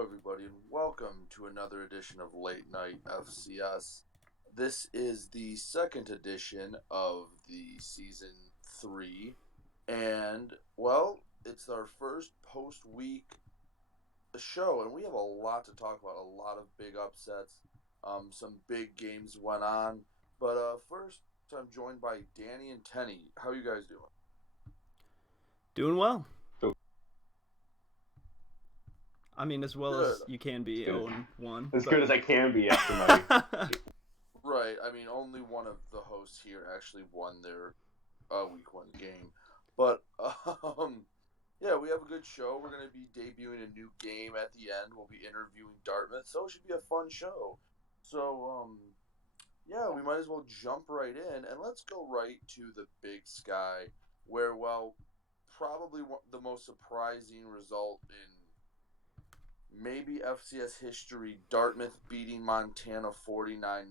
Hello, everybody, and welcome to another edition of Late Night FCS. This is the second edition of the season 3, and, well, it's our first post-week show, and we have a lot to talk about, a lot of big upsets. Some big games went on, but first, I'm joined by Danny and Tenny. How are you guys doing? Doing well. So I mean, as well Good. as you can be good. 0-1. As good as I can be after my. Right. I mean, only one of the hosts here actually won their week 1 game. But, yeah, we have a good show. We're going to be debuting a new game at the end. We'll be interviewing Dartmouth, so it should be a fun show. So, yeah, we might as well jump right in, and let's go right to the Big Sky, where, well, probably the most surprising result in maybe FCS history, Dartmouth beating Montana 49-0.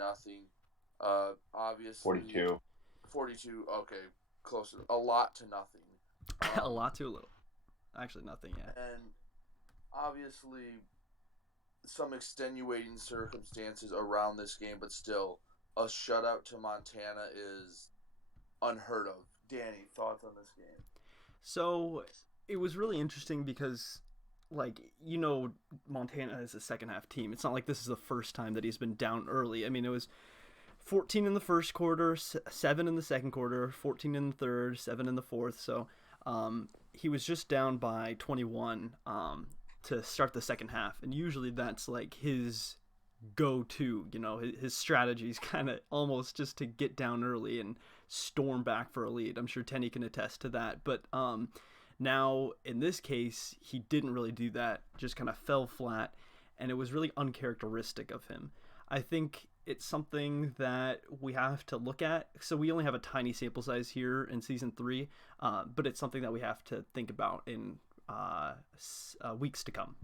Obviously 42. 42, okay, closer, a lot to nothing. A lot too little. Actually, nothing yet. And obviously some extenuating circumstances around this game, but still, a shutout to Montana is unheard of. Danny, thoughts on this game? So, it was really interesting because, Montana is a second half team. It's not like this is the first time that he's been down early. I mean, it was 14 in the first quarter, 7 in the second quarter, 14 in the third, 7 in the fourth. So, he was just down by 21 to start the second half. And usually that's like his go-to, his strategies kind of almost just to get down early and storm back for a lead. I'm sure Tenny can attest to that. But now in this case, he didn't really do that, just kind of fell flat, and it was really uncharacteristic of him. I think it's something that we have to look at. So we only have a tiny sample size here in season 3, but it's something that we have to think about in weeks to come.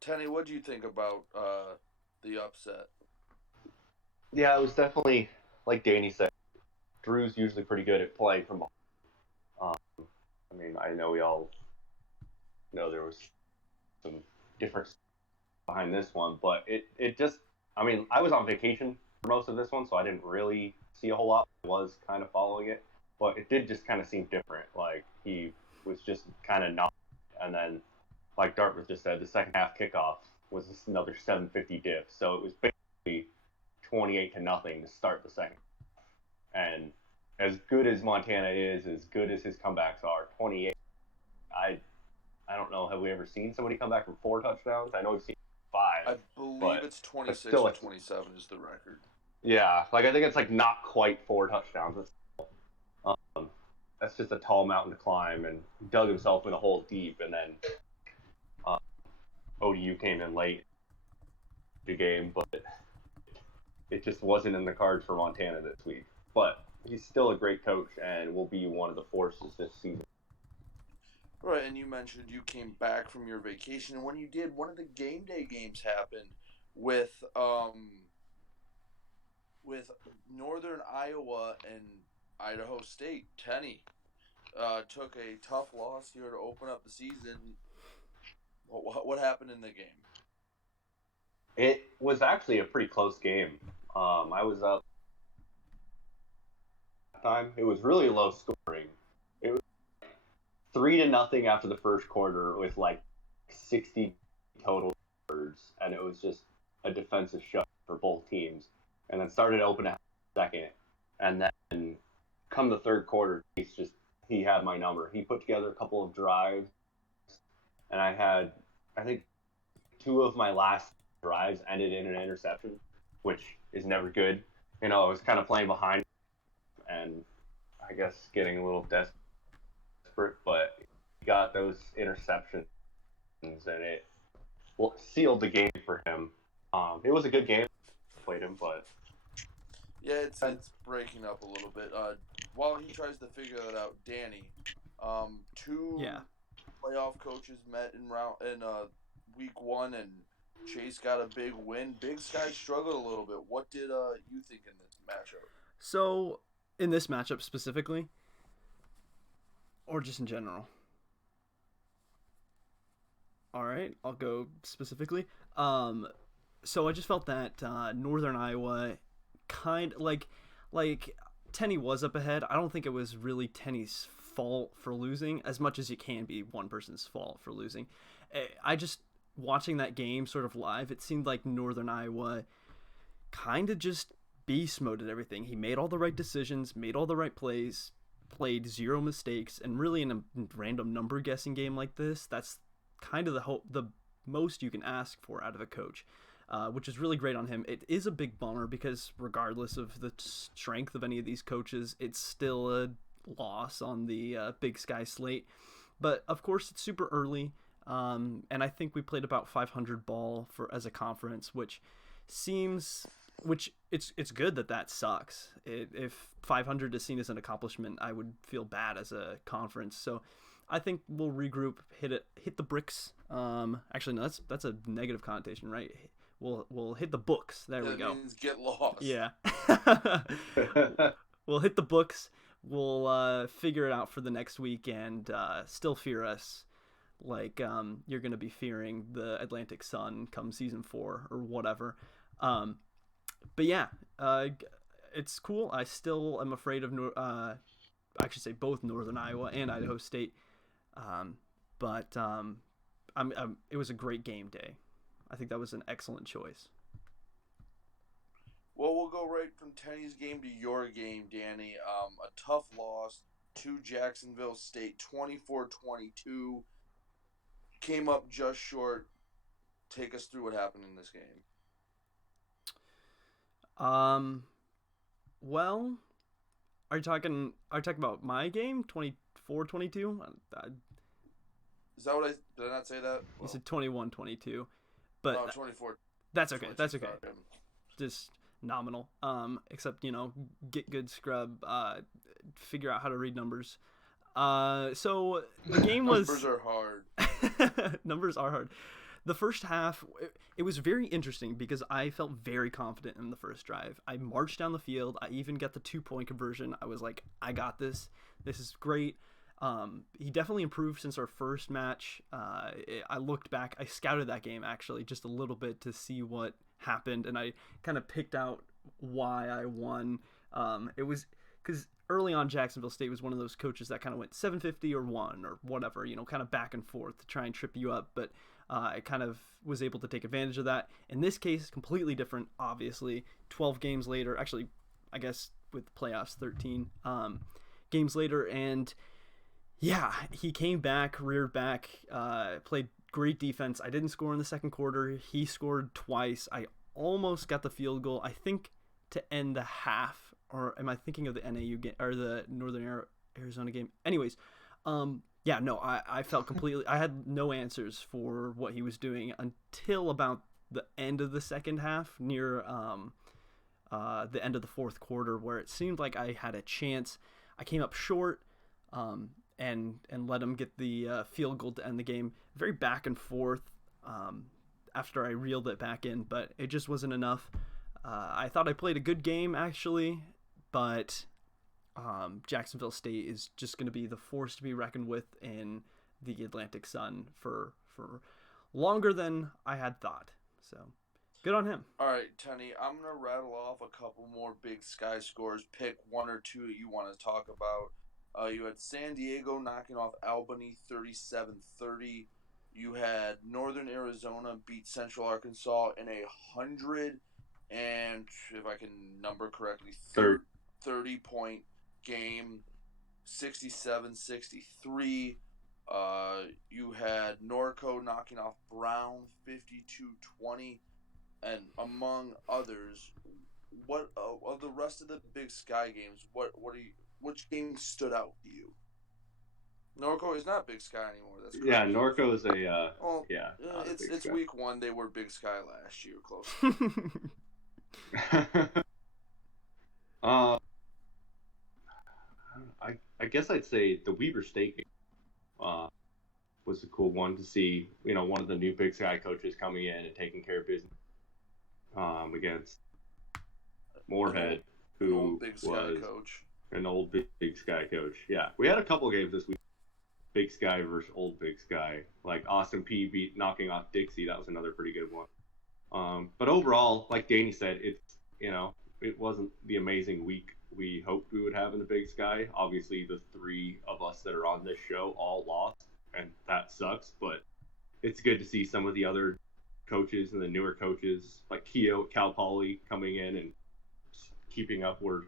Tenny, what do you think about the upset? Yeah, it was definitely, like Danny said, Drew's usually pretty good at playing from behind. I mean, I know we all know there was some difference behind this one, but it just, I mean, I was on vacation for most of this one, so I didn't really see a whole lot. I was kind of following it, but it did just kind of seem different. Like, he was just kind of not, and then, like Dartmouth just said, the second half kickoff was just another 750 diff, so it was basically 28-0 to start the second. And as good as Montana is, as good as his comebacks are, 28. I don't know. Have we ever seen somebody come back from 4 touchdowns? I know we've seen 5. I believe it's 26 still, or 27 is the record. Yeah, like I think it's like not quite 4 touchdowns. That's just a tall mountain to climb, and dug himself in a hole deep, and then ODU came in late the game, but it just wasn't in the cards for Montana this week. But he's still a great coach and will be one of the forces this season. Right, and you mentioned you came back from your vacation, and when you did, one of the game day games happened with Northern Iowa and Idaho State. Tenny took a tough loss here to open up the season. What happened in the game? It was actually a pretty close game. I was up time. It was really low scoring. It was 3-0 after the first quarter with like 60 total yards, and it was just a defensive shut for both teams. And then started to open a second, and then come the third quarter, he had my number. He put together a couple of drives, and I think 2 of my last drives ended in an interception, which is never good. I was kind of playing behind and I guess getting a little desperate, but he got those interceptions and it sealed the game for him. It was a good game. Played him, but yeah, it's breaking up a little bit. While he tries to figure that out, Danny, 2 playoff coaches met in week 1, and Chase got a big win. Big Sky struggled a little bit. What did you think in this matchup? So, in this matchup specifically, or just in general? All right, I'll go specifically. So I just felt that Northern Iowa kind like Tenney was up ahead. I don't think it was really Tenney's fault for losing as much as it can be one person's fault for losing. I just watching that game sort of live, it seemed like Northern Iowa kind of just beast moded everything. He made all the right decisions, made all the right plays, played zero mistakes, and really in a random number guessing game like this, that's kind of the most you can ask for out of a coach. Which is really great on him. It is a big bummer because regardless of the strength of any of these coaches, it's still a loss on the Big Sky slate. But of course, it's super early, and I think we played about 500 ball for as a conference, which it's good that sucks. If 500 is seen as an accomplishment, I would feel bad as a conference. So I think we'll regroup, hit the bricks. Actually, no, that's a negative connotation, right? We'll hit the books. There we go. Means get lost. Yeah. We'll hit the books. We'll figure it out for the next week and still fear us like you're going to be fearing the Atlantic Sun come season 4 or whatever. But yeah, it's cool. I still am afraid of I should say both Northern Iowa and Idaho State. But it was a great game day. I think that was an excellent choice. Well, we'll go right from Tenney's game to your game, Danny. A tough loss to Jacksonville State, 24-22. Came up just short. Take us through what happened in this game. Well, are you talking about my game, 24-22? Is that what did I not say that? Well, you said 21-22. But no, 24. That's okay. That's okay. Just nominal. Except get good scrub. Figure out how to read numbers. So the game was numbers are hard. Numbers are hard. The first half, it was very interesting because I felt very confident in the first drive. I marched down the field. I even got the 2-point conversion. I was like, I got this. This is great. He definitely improved since our first match. I looked back. I scouted that game actually just a little bit to see what happened, and I kind of picked out why I won. It was because early on Jacksonville State was one of those coaches that kind of went 750 or 1 or whatever, kind of back and forth to try and trip you up. But I kind of was able to take advantage of that. In this case, completely different, obviously. 12 games later, actually, I guess with playoffs, 13 games later, and yeah, he came back, reared back, played great defense. I didn't score in the second quarter. He scored twice. I almost got the field goal, I think, to end the half. Or am I thinking of the NAU game or the Northern Arizona game? Anyways, yeah, no, I felt completely. I had no answers for what he was doing until about the end of the second half, near the end of the fourth quarter, where it seemed like I had a chance. I came up short. And let him get the field goal to end the game. Very back and forth after I reeled it back in, but it just wasn't enough. I thought I played a good game, actually, but Jacksonville State is just going to be the force to be reckoned with in the Atlantic Sun for longer than I had thought. So, good on him. All right, Tenny, I'm going to rattle off a couple more Big Sky scores. Pick one or two that you want to talk about. You had San Diego knocking off Albany 37-30. You had Northern Arizona beat Central Arkansas in 100 and, if I can number correctly, 30-point game, 67-63. You had Norco knocking off Brown 52-20, and among others. What of the rest of the Big Sky games? Which game stood out to you? Norco is not Big Sky anymore. That's correct. Yeah, Norco is it's week 1. They were Big Sky last year, close. I guess I'd say the Weber State game was a cool one to see. One of the new Big Sky coaches coming in and taking care of business against Moorhead, who Big Sky was coach. an old Big Sky coach. Yeah, we had a couple games this week. Big Sky versus Old Big Sky. Like Austin P knocking off Dixie, that was another pretty good one. But overall, like Danny said, it wasn't the amazing week we hoped we would have in the Big Sky. Obviously, the three of us that are on this show all lost, and that sucks. But it's good to see some of the other coaches and the newer coaches like Cal Poly coming in and keeping up where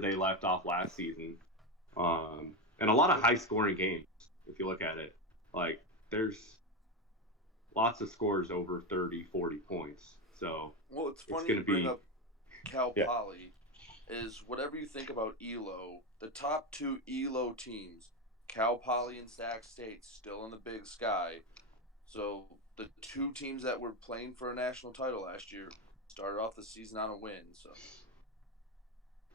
they left off last season. And a lot of high scoring games if you look at it. Like there's lots of scores over 30, 40 points. So well, it's funny going you to bring be up Cal yeah. Poly. Is whatever you think about ELO, the top two ELO teams, Cal Poly and Sac State, still in the Big Sky. So the two teams that were playing for a national title last year started off the season on a win. So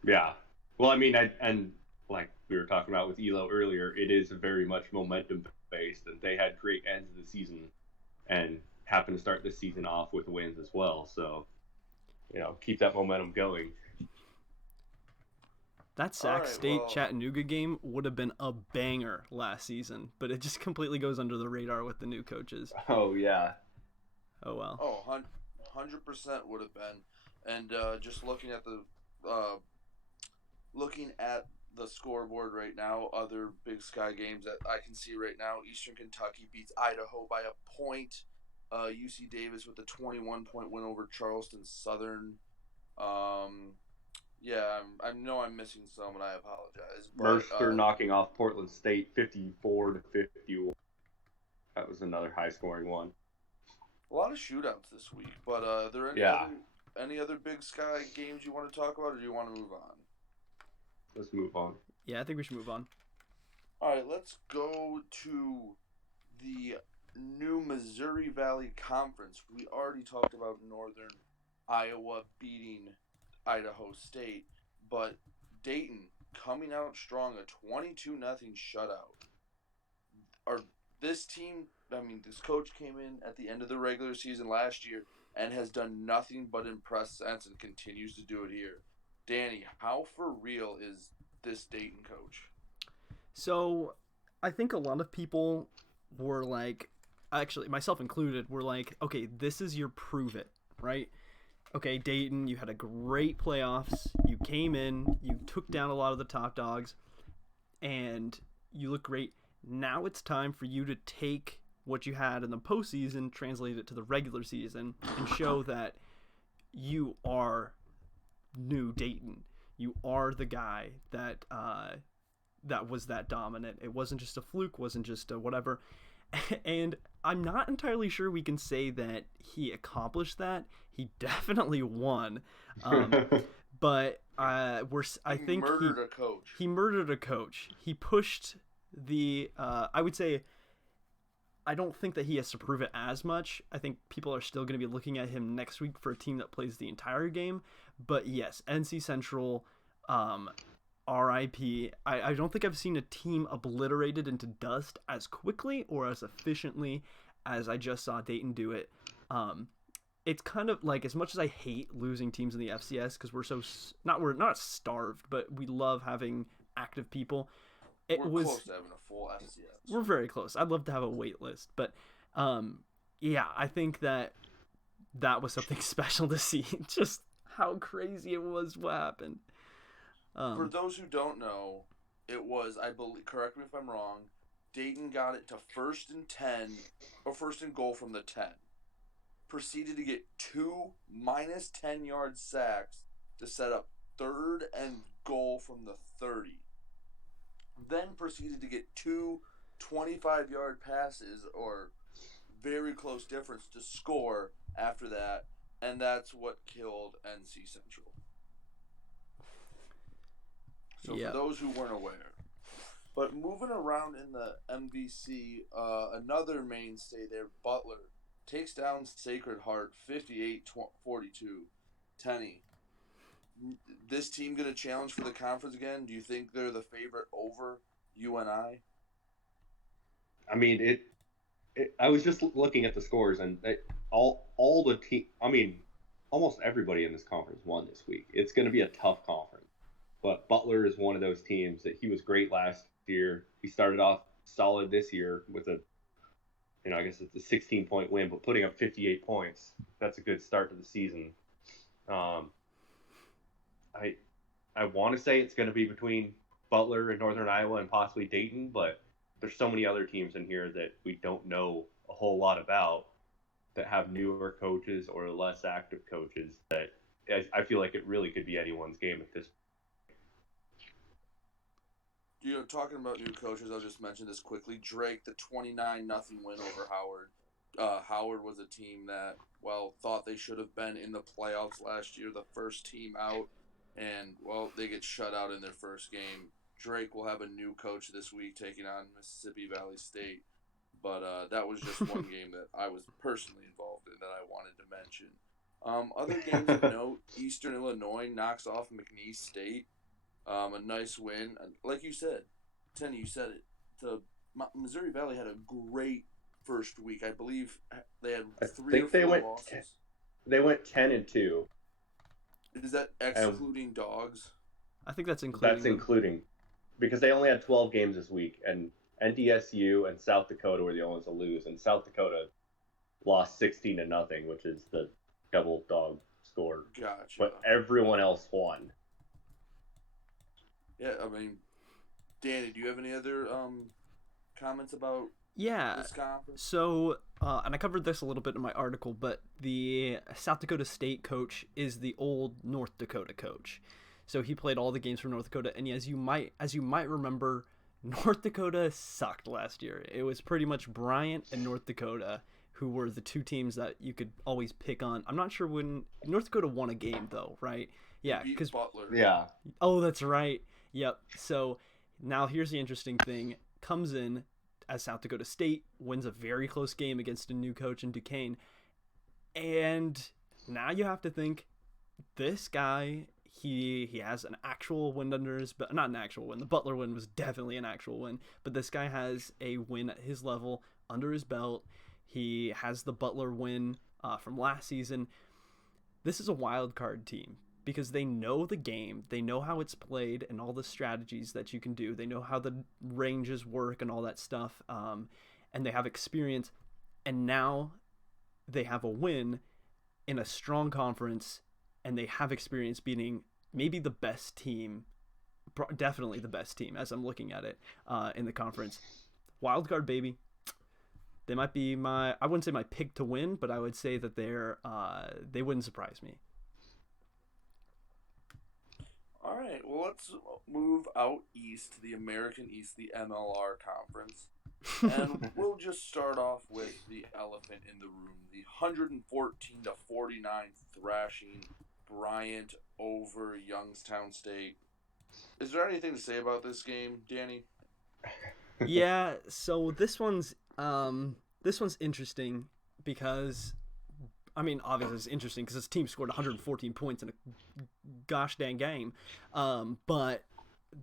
Yeah. Well, I mean, and like we were talking about with ELO earlier, it is very much momentum based, and they had great ends of the season and happened to start the season off with wins as well. So, keep that momentum going. That Sac State Chattanooga game would have been a banger last season, but it just completely goes under the radar with the new coaches. Oh, yeah. Oh, well. Oh, 100% would have been. And just looking at the scoreboard right now, other Big Sky games that I can see right now, Eastern Kentucky beats Idaho by a point. UC Davis with a 21-point win over Charleston Southern. Yeah, I know I'm missing some, and I apologize. But, Mercer knocking off Portland State 54-51. That was another high-scoring one. A lot of shootouts this week. But are there any other Big Sky games you want to talk about, or do you want to move on? Let's move on. Yeah, I think we should move on. All right, let's go to the new Missouri Valley Conference. We already talked about Northern Iowa beating Idaho State, but Dayton coming out strong, a 22-0 shutout. This coach came in at the end of the regular season last year and has done nothing but impress since and continues to do it here. Danny, how for real is this Dayton coach? So, I think a lot of people were like, actually, myself included, were like, okay, this is your prove it, right? Okay, Dayton, you had a great playoffs. You came in, you took down a lot of the top dogs, and you look great. Now it's time for you to take what you had in the postseason, translate it to the regular season, and show that you are new Dayton. You are the guy that that was that dominant. It wasn't just a fluke, wasn't just a whatever. And I'm not entirely sure we can say that he accomplished that. He definitely won, but I think he murdered a coach. He murdered a coach. He pushed the. I would say. I don't think that he has to prove it as much. I think people are still going to be looking at him next week for a team that plays the entire game. But yes, NC Central, RIP. I don't think I've seen a team obliterated into dust as quickly or as efficiently as I just saw Dayton do it. It's kind of like, as much as I hate losing teams in the FCS because we're not starved, but we love having active people. We're close to having a full FCS. We're very close. I'd love to have a wait list, but yeah, I think that was something special to see. Just how crazy it was what happened. For those who don't know, it was, I believe, correct me if I'm wrong, Dayton got it to 1st and 10, or 1st and goal from the 10. Proceeded to get 2 minus 10-yard sacks to set up 3rd and goal from the 30. Then proceeded to get 2 25-yard passes, or very close difference, to score after that, and that's what killed NC Central. So for those who weren't aware. But moving around in the MVC, another mainstay there, Butler, takes down Sacred Heart 58-42. Tenny, this team going to challenge for the conference again? Do you think they're the favorite over UNI? I mean, I was just looking at the scores, and all the team. I mean, almost everybody in this conference won this week. It's going to be a tough conference, but Butler is one of those teams that he was great last year. He started off solid this year with I guess it's a 16-point win, but putting up 58 points, that's a good start to the season. I want to say it's going to be between Butler and Northern Iowa and possibly Dayton, but there's so many other teams in here that we don't know a whole lot about that have newer coaches or less active coaches that I feel like it really could be anyone's game at this point. Talking about new coaches, I'll just mention this quickly. Drake, the 29-0 win over Howard. Howard was a team that, thought they should have been in the playoffs last year, the first team out, and, they get shut out in their first game. Drake will have a new coach this week taking on Mississippi Valley State, but that was just one game that I was personally involved in that I wanted to mention. Other games of note, Eastern Illinois knocks off McNeese State. A nice win. Like you said, Tenny, you said it. The Missouri Valley had a great first week. I believe they had three or four losses. They went 10-2. Is that excluding dogs? I think that's including. That's including, because they only had 12 games this week, and NDSU and South Dakota were the only ones to lose, and South Dakota lost 16-0, which is the double dog score. Gotcha. But everyone else won. Yeah, I mean, Danny, do you have any other comments about this conference? So, and I covered this a little bit in my article, but the South Dakota State coach is the old North Dakota coach. So he played all the games for North Dakota, and as you might remember, North Dakota sucked last year. It was pretty much Bryant and North Dakota who were the two teams that you could always pick on. I'm not sure when North Dakota won a game though, right? Yeah, because Butler. Yeah. Oh, that's right. Yep. So now here's the interesting thing. Comes in as South Dakota State, wins a very close game against a new coach in Duquesne. And now you have to think, this guy, he has an actual win under his belt. Not an actual win. The Butler win was definitely an actual win. But this guy has a win at his level under his belt. He has the Butler win from last season. This is a wild card team, because they know the game, they know how it's played and all the strategies that you can do. They know how the ranges work and all that stuff, and they have experience. And now they have a win in a strong conference, and they have experience beating maybe the best team, definitely the best team as I'm looking at it in the conference. Wild card, baby. They might be I wouldn't say my pick to win, but I would say that they wouldn't surprise me. All right, well, let's move out east to the American East, the MLR Conference. And we'll just start off with the elephant in the room, the 114-49 thrashing Bryant over Youngstown State. Is there anything to say about this game, Danny? Yeah, so this one's interesting because, I mean, obviously it's interesting because this team scored 114 points in a gosh dang game. But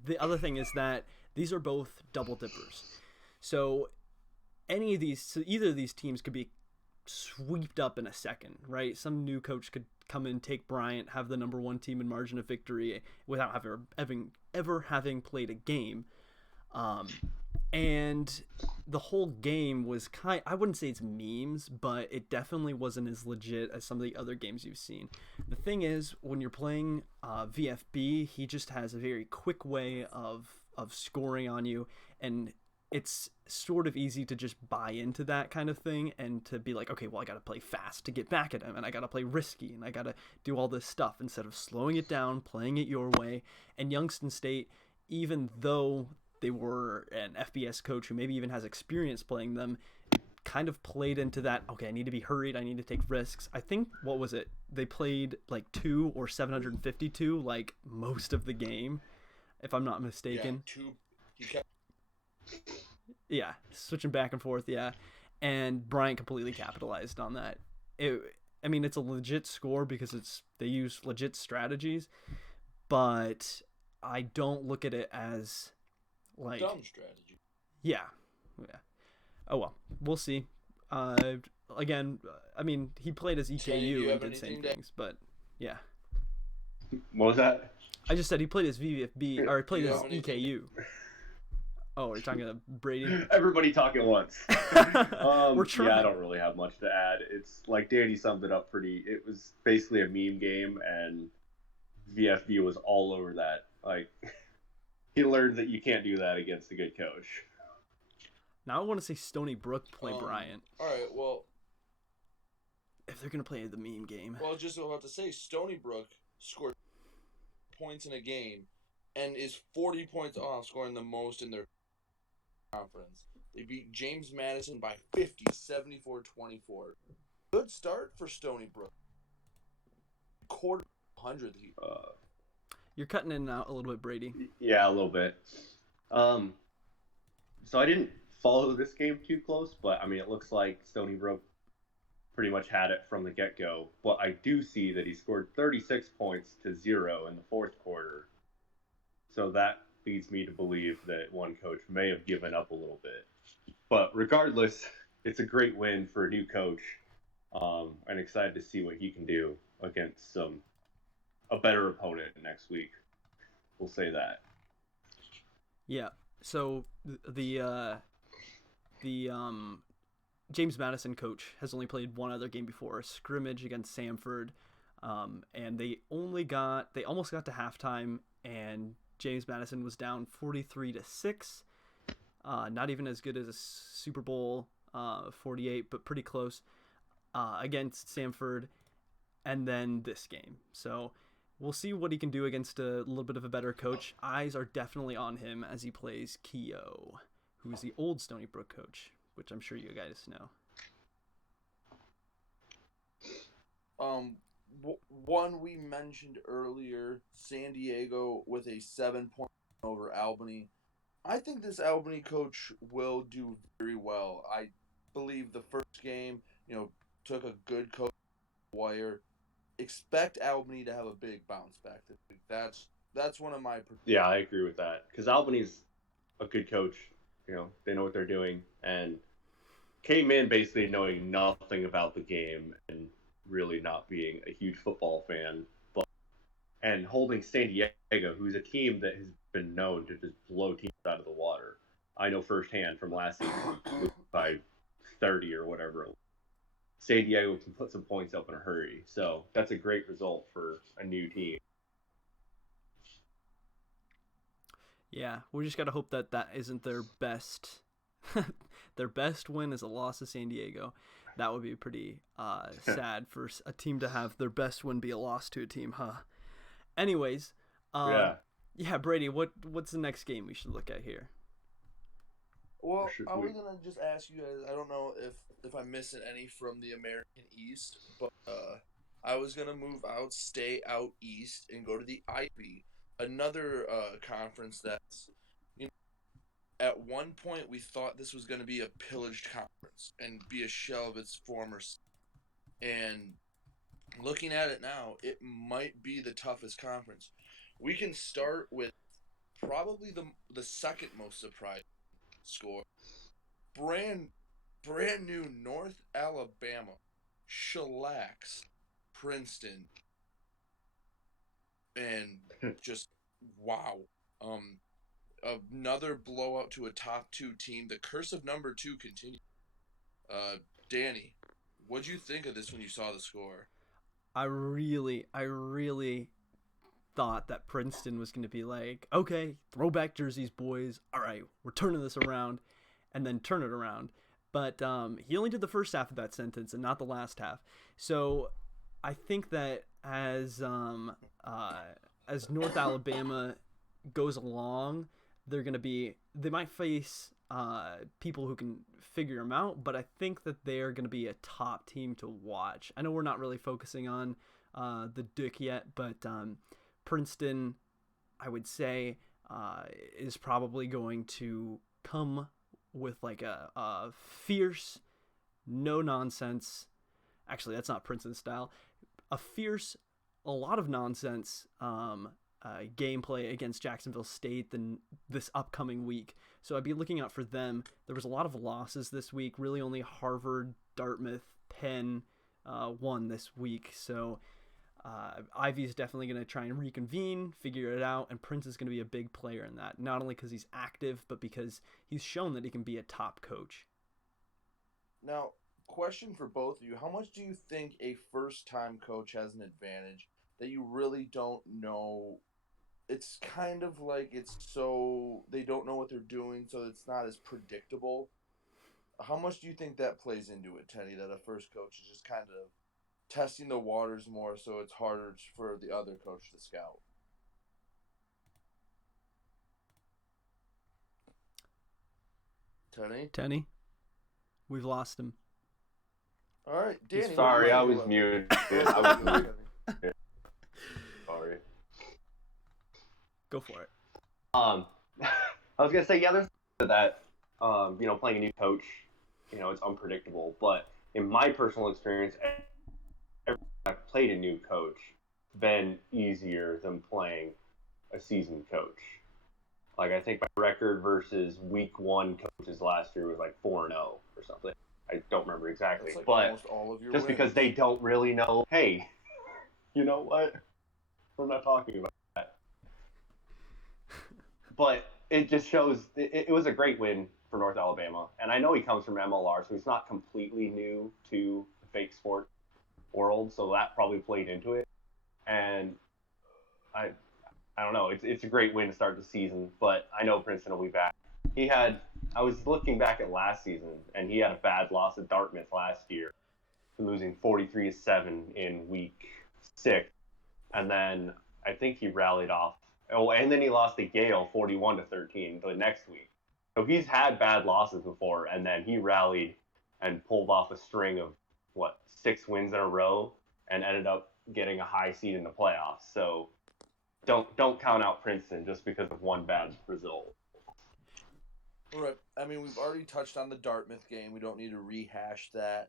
the other thing is that these are both double dippers. So either of these teams could be swept up in a second, right? Some new coach could come in, take Bryant, have the number one team in margin of victory without ever having played a game. And the whole game was I wouldn't say it's memes, but it definitely wasn't as legit as some of the other games you've seen. The thing is, when you're playing VFB, he just has a very quick way of scoring on you, and it's sort of easy to just buy into that kind of thing and to be like, okay, well, I got to play fast to get back at him, and I got to play risky, and I got to do all this stuff instead of slowing it down, playing it your way. And Youngstown State, even though they were an FBS coach who maybe even has experience playing them, kind of played into that, okay, I need to be hurried, I need to take risks. I think, what was it? They played like 2 or 752 like most of the game, if I'm not mistaken. Yeah, switching back and forth, yeah. And Bryant completely capitalized on that. It's a legit score because they use legit strategies, but I don't look at it as like dumb strategy. Yeah. Oh well, we'll see. Again, he played as EKU and did the same things, but yeah. What was that? I just said he played as VFB, or he played as EKU. Oh, you're talking about Brady? Everybody talk at once. We're trying. Yeah, I don't really have much to add. It's like Danny summed it up pretty. It was basically a meme game, and VFB was all over that. Like, he learned that you can't do that against a good coach. Now I want to see Stony Brook play Bryant. All right, well, if they're gonna play the meme game. Well, just about to say, Stony Brook scored points in a game, and is 40 points off scoring the most in their conference. They beat James Madison by 50, 74-24. Good start for Stony Brook. Quarter 100. You're cutting in and out a little bit, Brady. Yeah, a little bit. So I didn't follow this game too close, but I mean, it looks like Stony Brook pretty much had it from the get-go. But I do see that he scored 36 points to 0 in the fourth quarter. So that leads me to believe that one coach may have given up a little bit. But regardless, it's a great win for a new coach. And excited to see what he can do against a better opponent next week. We'll say that. Yeah. So the James Madison coach has only played one other game before, a scrimmage against Samford, and they almost got to halftime, and James Madison was down 43-6. Not even as good as a Super Bowl 48, but pretty close against Samford, and then this game. So we'll see what he can do against a little bit of a better coach. Eyes are definitely on him as he plays Keogh, who is the old Stony Brook coach, which I'm sure you guys know. One we mentioned earlier, San Diego with a 7-point over Albany. I think this Albany coach will do very well. I believe the first game, took a good coach wire. Expect Albany to have a big bounce back this week. That's one of my predictions. Yeah, I agree with that because Albany's a good coach. They know what they're doing and came in basically knowing nothing about the game and really not being a huge football fan, and holding San Diego, who's a team that has been known to just blow teams out of the water. I know firsthand from last season by 30 or whatever. San Diego can put some points up in a hurry, so that's a great result for a new team. Yeah, we just got to hope that isn't their best. Their best win is a loss to San Diego. That would be pretty sad for a team to have their best win be a loss to a team, huh? Anyways, yeah, Brady, what's the next game we should look at here? Well, I was gonna just ask you guys. I don't know if I'm missing any from the American East, but I was gonna stay out east, and go to the Ivy, another conference that's, at one point we thought this was gonna be a pillaged conference and be a shell of its former, and looking at it now, it might be the toughest conference. We can start with probably the second most surprising score. Brand new North Alabama shellacks Princeton, and just wow. Another blowout to a top 2 team. The curse of number 2 continues. Danny, what'd you think of this when you saw the score? I really thought that Princeton was going to be like, okay, throwback jerseys, boys. All right, we're turning this around, and then turn it around. But he only did the first half of that sentence and not the last half. So I think that as North Alabama goes along, they might face people who can figure them out, but I think that they're going to be a top team to watch. I know we're not really focusing on the Duke yet, but Princeton, I would say, is probably going to come with like a fierce, no nonsense. Actually, that's not Princeton style. A fierce, a lot of nonsense gameplay against Jacksonville State this upcoming week. So I'd be looking out for them. There was a lot of losses this week. Really only Harvard, Dartmouth, Penn won this week. So Ivy's definitely going to try and reconvene, figure it out, and Prince is going to be a big player in that. Not only because he's active, but because he's shown that he can be a top coach. Now, question for both of you: how much do you think a first-time coach has an advantage that you really don't know? It's kind of like they don't know what they're doing, so it's not as predictable. How much do you think that plays into it, Teddy? That a first coach is just kind of testing the waters more, so it's harder for the other coach to scout. Tenny, we've lost him. All right, Danny. Sorry, I was muted. I was muted. Sorry. Go for it. I was gonna say, yeah, there's that. Playing a new coach, it's unpredictable. But in my personal experience, every time I've played a new coach, it's been easier than playing a seasoned coach. Like, I think my record versus week 1 coaches last year was like 4-0 or something. I don't remember exactly, That's like but almost all of your just wins. because they don't really know, hey, you know what? We're not talking about that. But it just shows it was a great win for North Alabama, and I know he comes from MLR, so he's not completely new to the fake sport world, so that probably played into it. And I don't know, it's a great win to start the season, but I know Princeton will be back. I was looking back at last season, and he had a bad loss at Dartmouth last year, losing 43-7 in week 6, and then I think he rallied off. Oh, and then he lost to Gale 41-13 the next week. So he's had bad losses before, and then he rallied and pulled off a string of 6 wins in a row, and ended up getting a high seed in the playoffs. So don't count out Princeton just because of one bad result. All right. I mean, we've already touched on the Dartmouth game. We don't need to rehash that.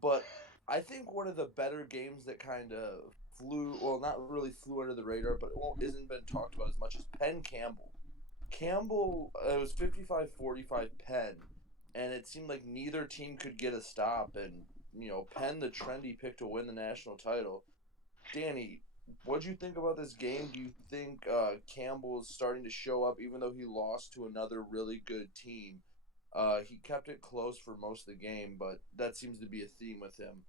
But I think one of the better games that kind of not really flew under the radar, but isn't been talked about as much as Penn Campbell. Campbell, it was 55-45 Penn, and it seemed like neither team could get a stop. And, Penn, the trendy pick to win the national title. Danny, what do you think about this game? Do you think Campbell is starting to show up, even though he lost to another really good team? He kept it close for most of the game, but that seems to be a theme with him.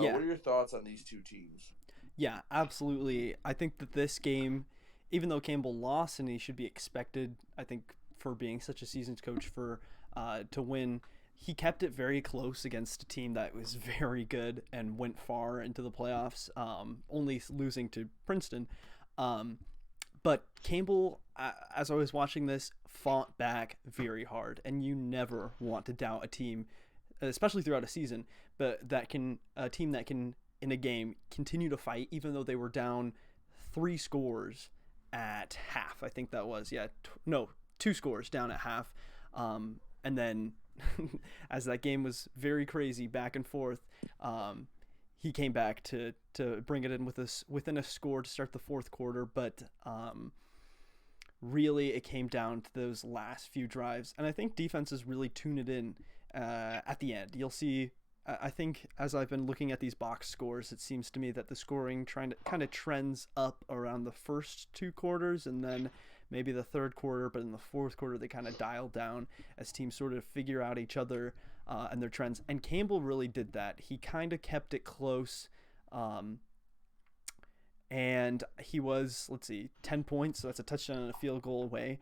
Yeah. What are your thoughts on these two teams? Yeah, absolutely. I think that this game, even though Campbell lost and he should be expected, I think, for being such a seasoned coach to win, he kept it very close against a team that was very good and went far into the playoffs, only losing to Princeton. But Campbell, as I was watching this, fought back very hard, and you never want to doubt a team, especially throughout a season, but a team that can in a game continue to fight even though they were down 3 scores at half. I think that was 2 scores down at half, and then as that game was very crazy back and forth, he came back to bring it in within a score to start the fourth quarter, but really it came down to those last few drives, and I think defenses really tune it in at the end. You'll see, I think, as I've been looking at these box scores, it seems to me that the scoring kind of trends up around the first 2 quarters and then maybe the third quarter, but in the fourth quarter they kind of dial down as teams sort of figure out each other and their trends. And Campbell really did that. He kind of kept it close, and he was, 10 points, so that's a touchdown and a field goal away.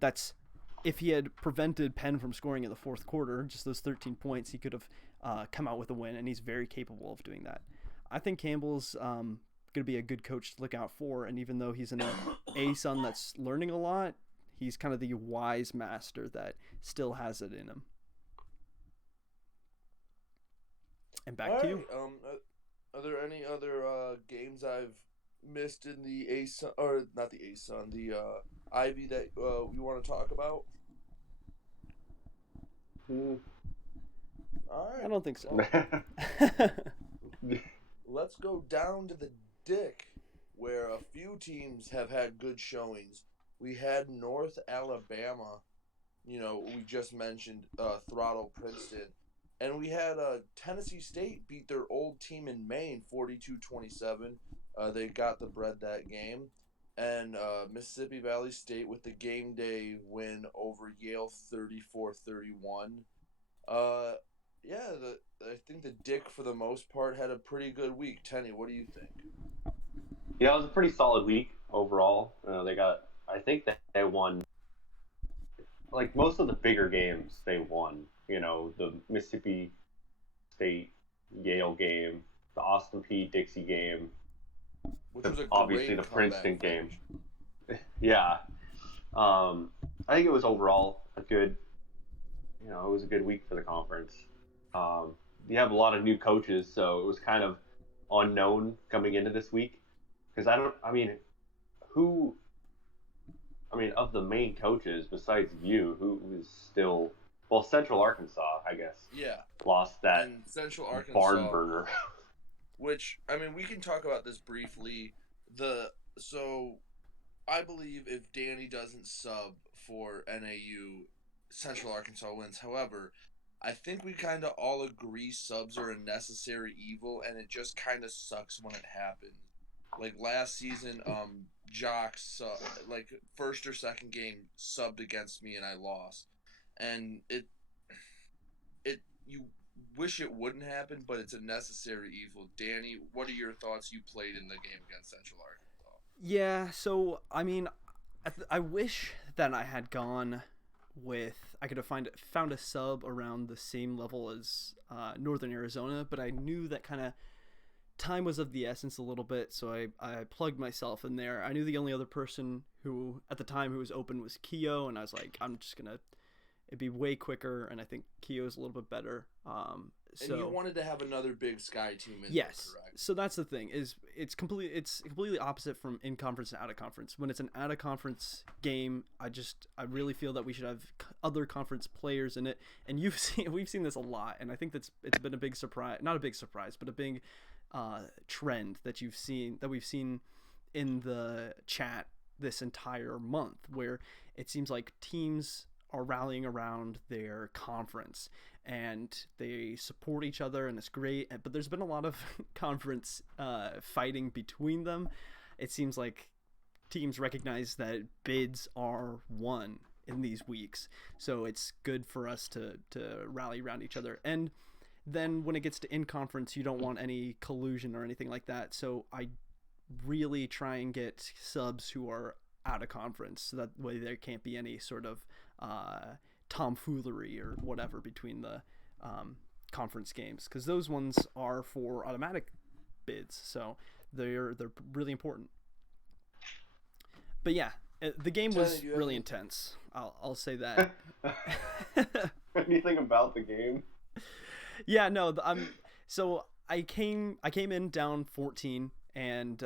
That's, if he had prevented Penn from scoring in the fourth quarter, just those 13 points, he could have come out with a win, and he's very capable of doing that. I think Campbell's going to be a good coach to look out for, and even though he's an A-son that's learning a lot, he's kind of the wise master that still has it in him. And back to you. Are there any other games I've missed in the A-son, or not the A-son, the Ivy that you want to talk about? All right. I don't think so. Let's go down to the Dick, where a few teams have had good showings. We had North Alabama, we just mentioned throttle Princeton. And we had Tennessee State beat their old team in Maine 42-27. They got the bread that game. And Mississippi Valley State with the game day win over Yale 34-31. Uh, yeah, I think the Dick, for the most part, had a pretty good week. Tenny, what do you think? Yeah, it was a pretty solid week overall. I think that they won like most of the bigger games. They won. The Mississippi State Yale game, the Austin P Dixie game, Which was a obviously great the Princeton comeback game. finish. Yeah, I think it was overall a good. It was a good week for the conference. You have a lot of new coaches, so it was kind of unknown coming into this week because who of the main coaches besides you, who is still, well, Central Arkansas, I guess, Yeah, lost that and Central barn Arkansas, burner. which we can talk about this briefly. So I believe if Danny doesn't sub for NAU, Central Arkansas wins. However, I think we kind of all agree subs are a necessary evil, and it just kind of sucks when it happens. Like last season, Jock like first or second game subbed against me, and I lost. And it you wish it wouldn't happen, but it's a necessary evil. Danny, what are your thoughts? You played in the game against Central Arkansas. Yeah, so I wish that I had gone with I could have found a sub around the same level as Northern Arizona, but I knew that kind of time was of the essence a little bit, so I plugged myself in there. I knew the only other person who at the time who was open was Keo, and I was like, I'm just gonna it'd be way quicker, and I think Keo's a little bit better. And you wanted to have another Big Sky team in yes, there, correct? so that's the thing is it's completely opposite from in conference and out of conference. When it's an out of conference game, I really feel that we should have other conference players in it, and we've seen this a lot, and I think it's been a big surprise, not a big surprise, but a big trend that we've seen in the chat this entire month, where it seems like teams are rallying around their conference and they support each other, and it's great, but there's been a lot of conference fighting between them. It seems like teams recognize that bids are won in these weeks, so it's good for us to rally around each other. And then when it gets to in conference, you don't want any collusion or anything like that, so I really try and get subs who are out of conference, so that way there can't be any sort of tomfoolery or whatever between the conference games, because those ones are for automatic bids, so they're really important. But yeah, the game was really intense. I'll say that. Anything about the game? Yeah, no, so I came in down 14, and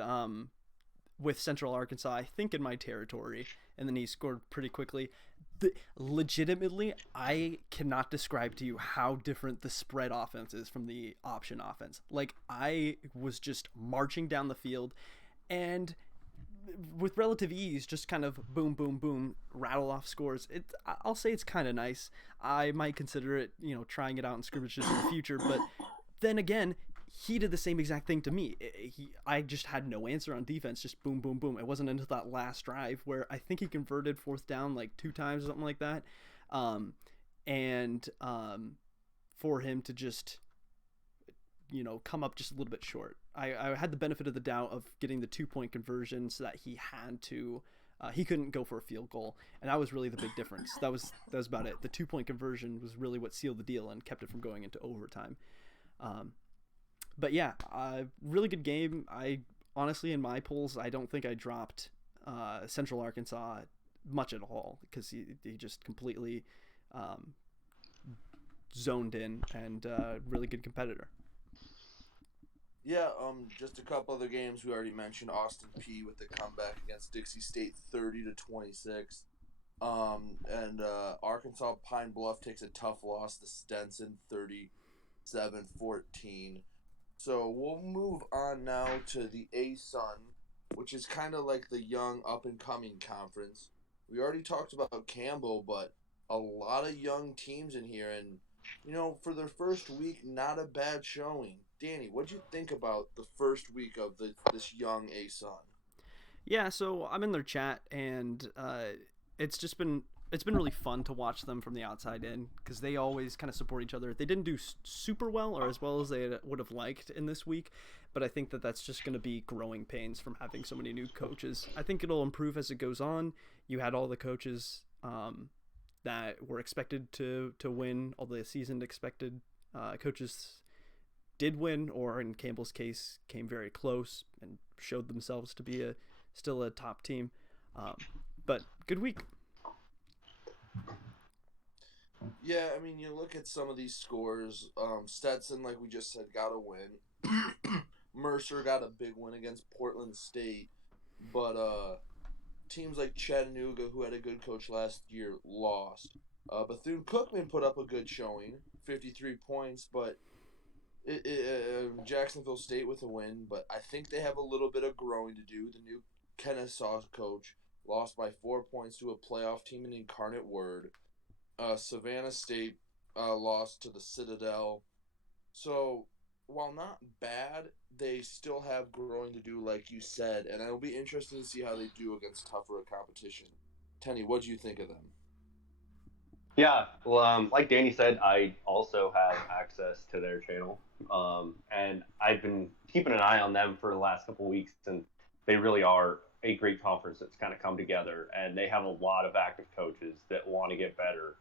with Central Arkansas, I think in my territory, and then he scored pretty quickly. Legitimately, I cannot describe to you how different the spread offense is from the option offense. Like, I was just marching down the field, and with relative ease, just kind of boom, boom, boom, rattle off scores. I'll say it's kind of nice. I might consider it, trying it out in scrimmages in the future. But then again, he did the same exact thing to me. I just had no answer on defense, just boom, boom, boom. It wasn't until that last drive where I think he converted fourth down like 2 times or something like that. For him to just, come up just a little bit short. I had the benefit of the doubt of getting the 2-point conversion so that he had to, he couldn't go for a field goal. And that was really the big difference. That was about it. The 2-point conversion was really what sealed the deal and kept it from going into overtime. But yeah, really good game. I honestly, in my polls, I don't think I dropped Central Arkansas much at all, because he just completely zoned in, and really good competitor. Yeah, just a couple other games we already mentioned. Austin P with the comeback against Dixie State, 30-26. And Arkansas Pine Bluff takes a tough loss to Stenson, 37-14. So we'll move on now to the A-Sun, which is kind of like the young up-and-coming conference. We already talked about Campbell, but a lot of young teams in here, and For their first week, not a bad showing. Danny, what'd you think about the first week of this young ASUN? Yeah, so I'm in their chat, and it's just been really fun to watch them from the outside in because they always kind of support each other. They didn't do super well or as well as they would have liked in this week, but I think that that's just going to be growing pains from having so many new coaches. I think it'll improve as it goes on. You had all the coaches that were expected to win, all the seasoned expected coaches did win, or in Campbell's case, came very close and showed themselves to be still a top team. Um, but good week. Yeah, I mean, you look at some of these scores. Stetson, like we just said, got a win. Mercer got a big win against Portland State, but teams like Chattanooga, who had a good coach last year, lost. Bethune Cookman put up a good showing, 53 points, but Jacksonville State with a win. But I think they have a little bit of growing to do. The new Kennesaw coach lost by 4 points to a playoff team in Incarnate Word. Savannah State lost to the Citadel. So while not bad, they still have growing to do, like you said, and it'll be interesting to see how they do against tougher competition. Tenny, what do you think of them? Yeah, well, like Danny said, I also have access to their channel, and I've been keeping an eye on them for the last couple of weeks, and they really are a great conference that's kind of come together, and they have a lot of active coaches that want to get better.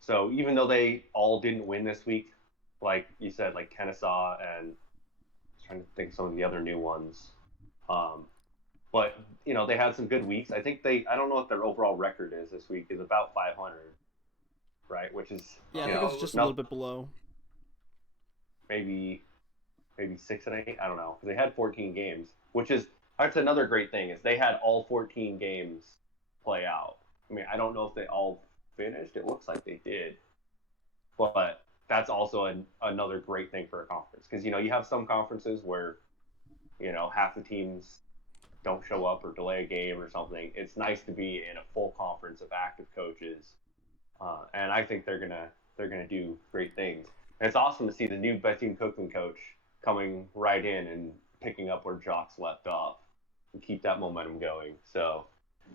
So even though they all didn't win this week, like you said, like Kennesaw and trying to think of some of the other new ones, um, but they had some good weeks. I don't know what their overall record is this week. Is about 500, right? Which is Yeah, I think I'll it's just look. a little bit below. maybe 6-8. I don't know because they had 14 games, which is that's another great thing is they had all 14 games play out. I mean, I don't know if they all finished. It looks like they did, but that's also another great thing for a conference because you have some conferences where half the teams don't show up or delay a game or something. It's nice to be in a full conference of active coaches, and I think they're gonna do great things. And it's awesome to see the new Bethune Cookman coach coming right in and picking up where Jocks left off and keep that momentum going. So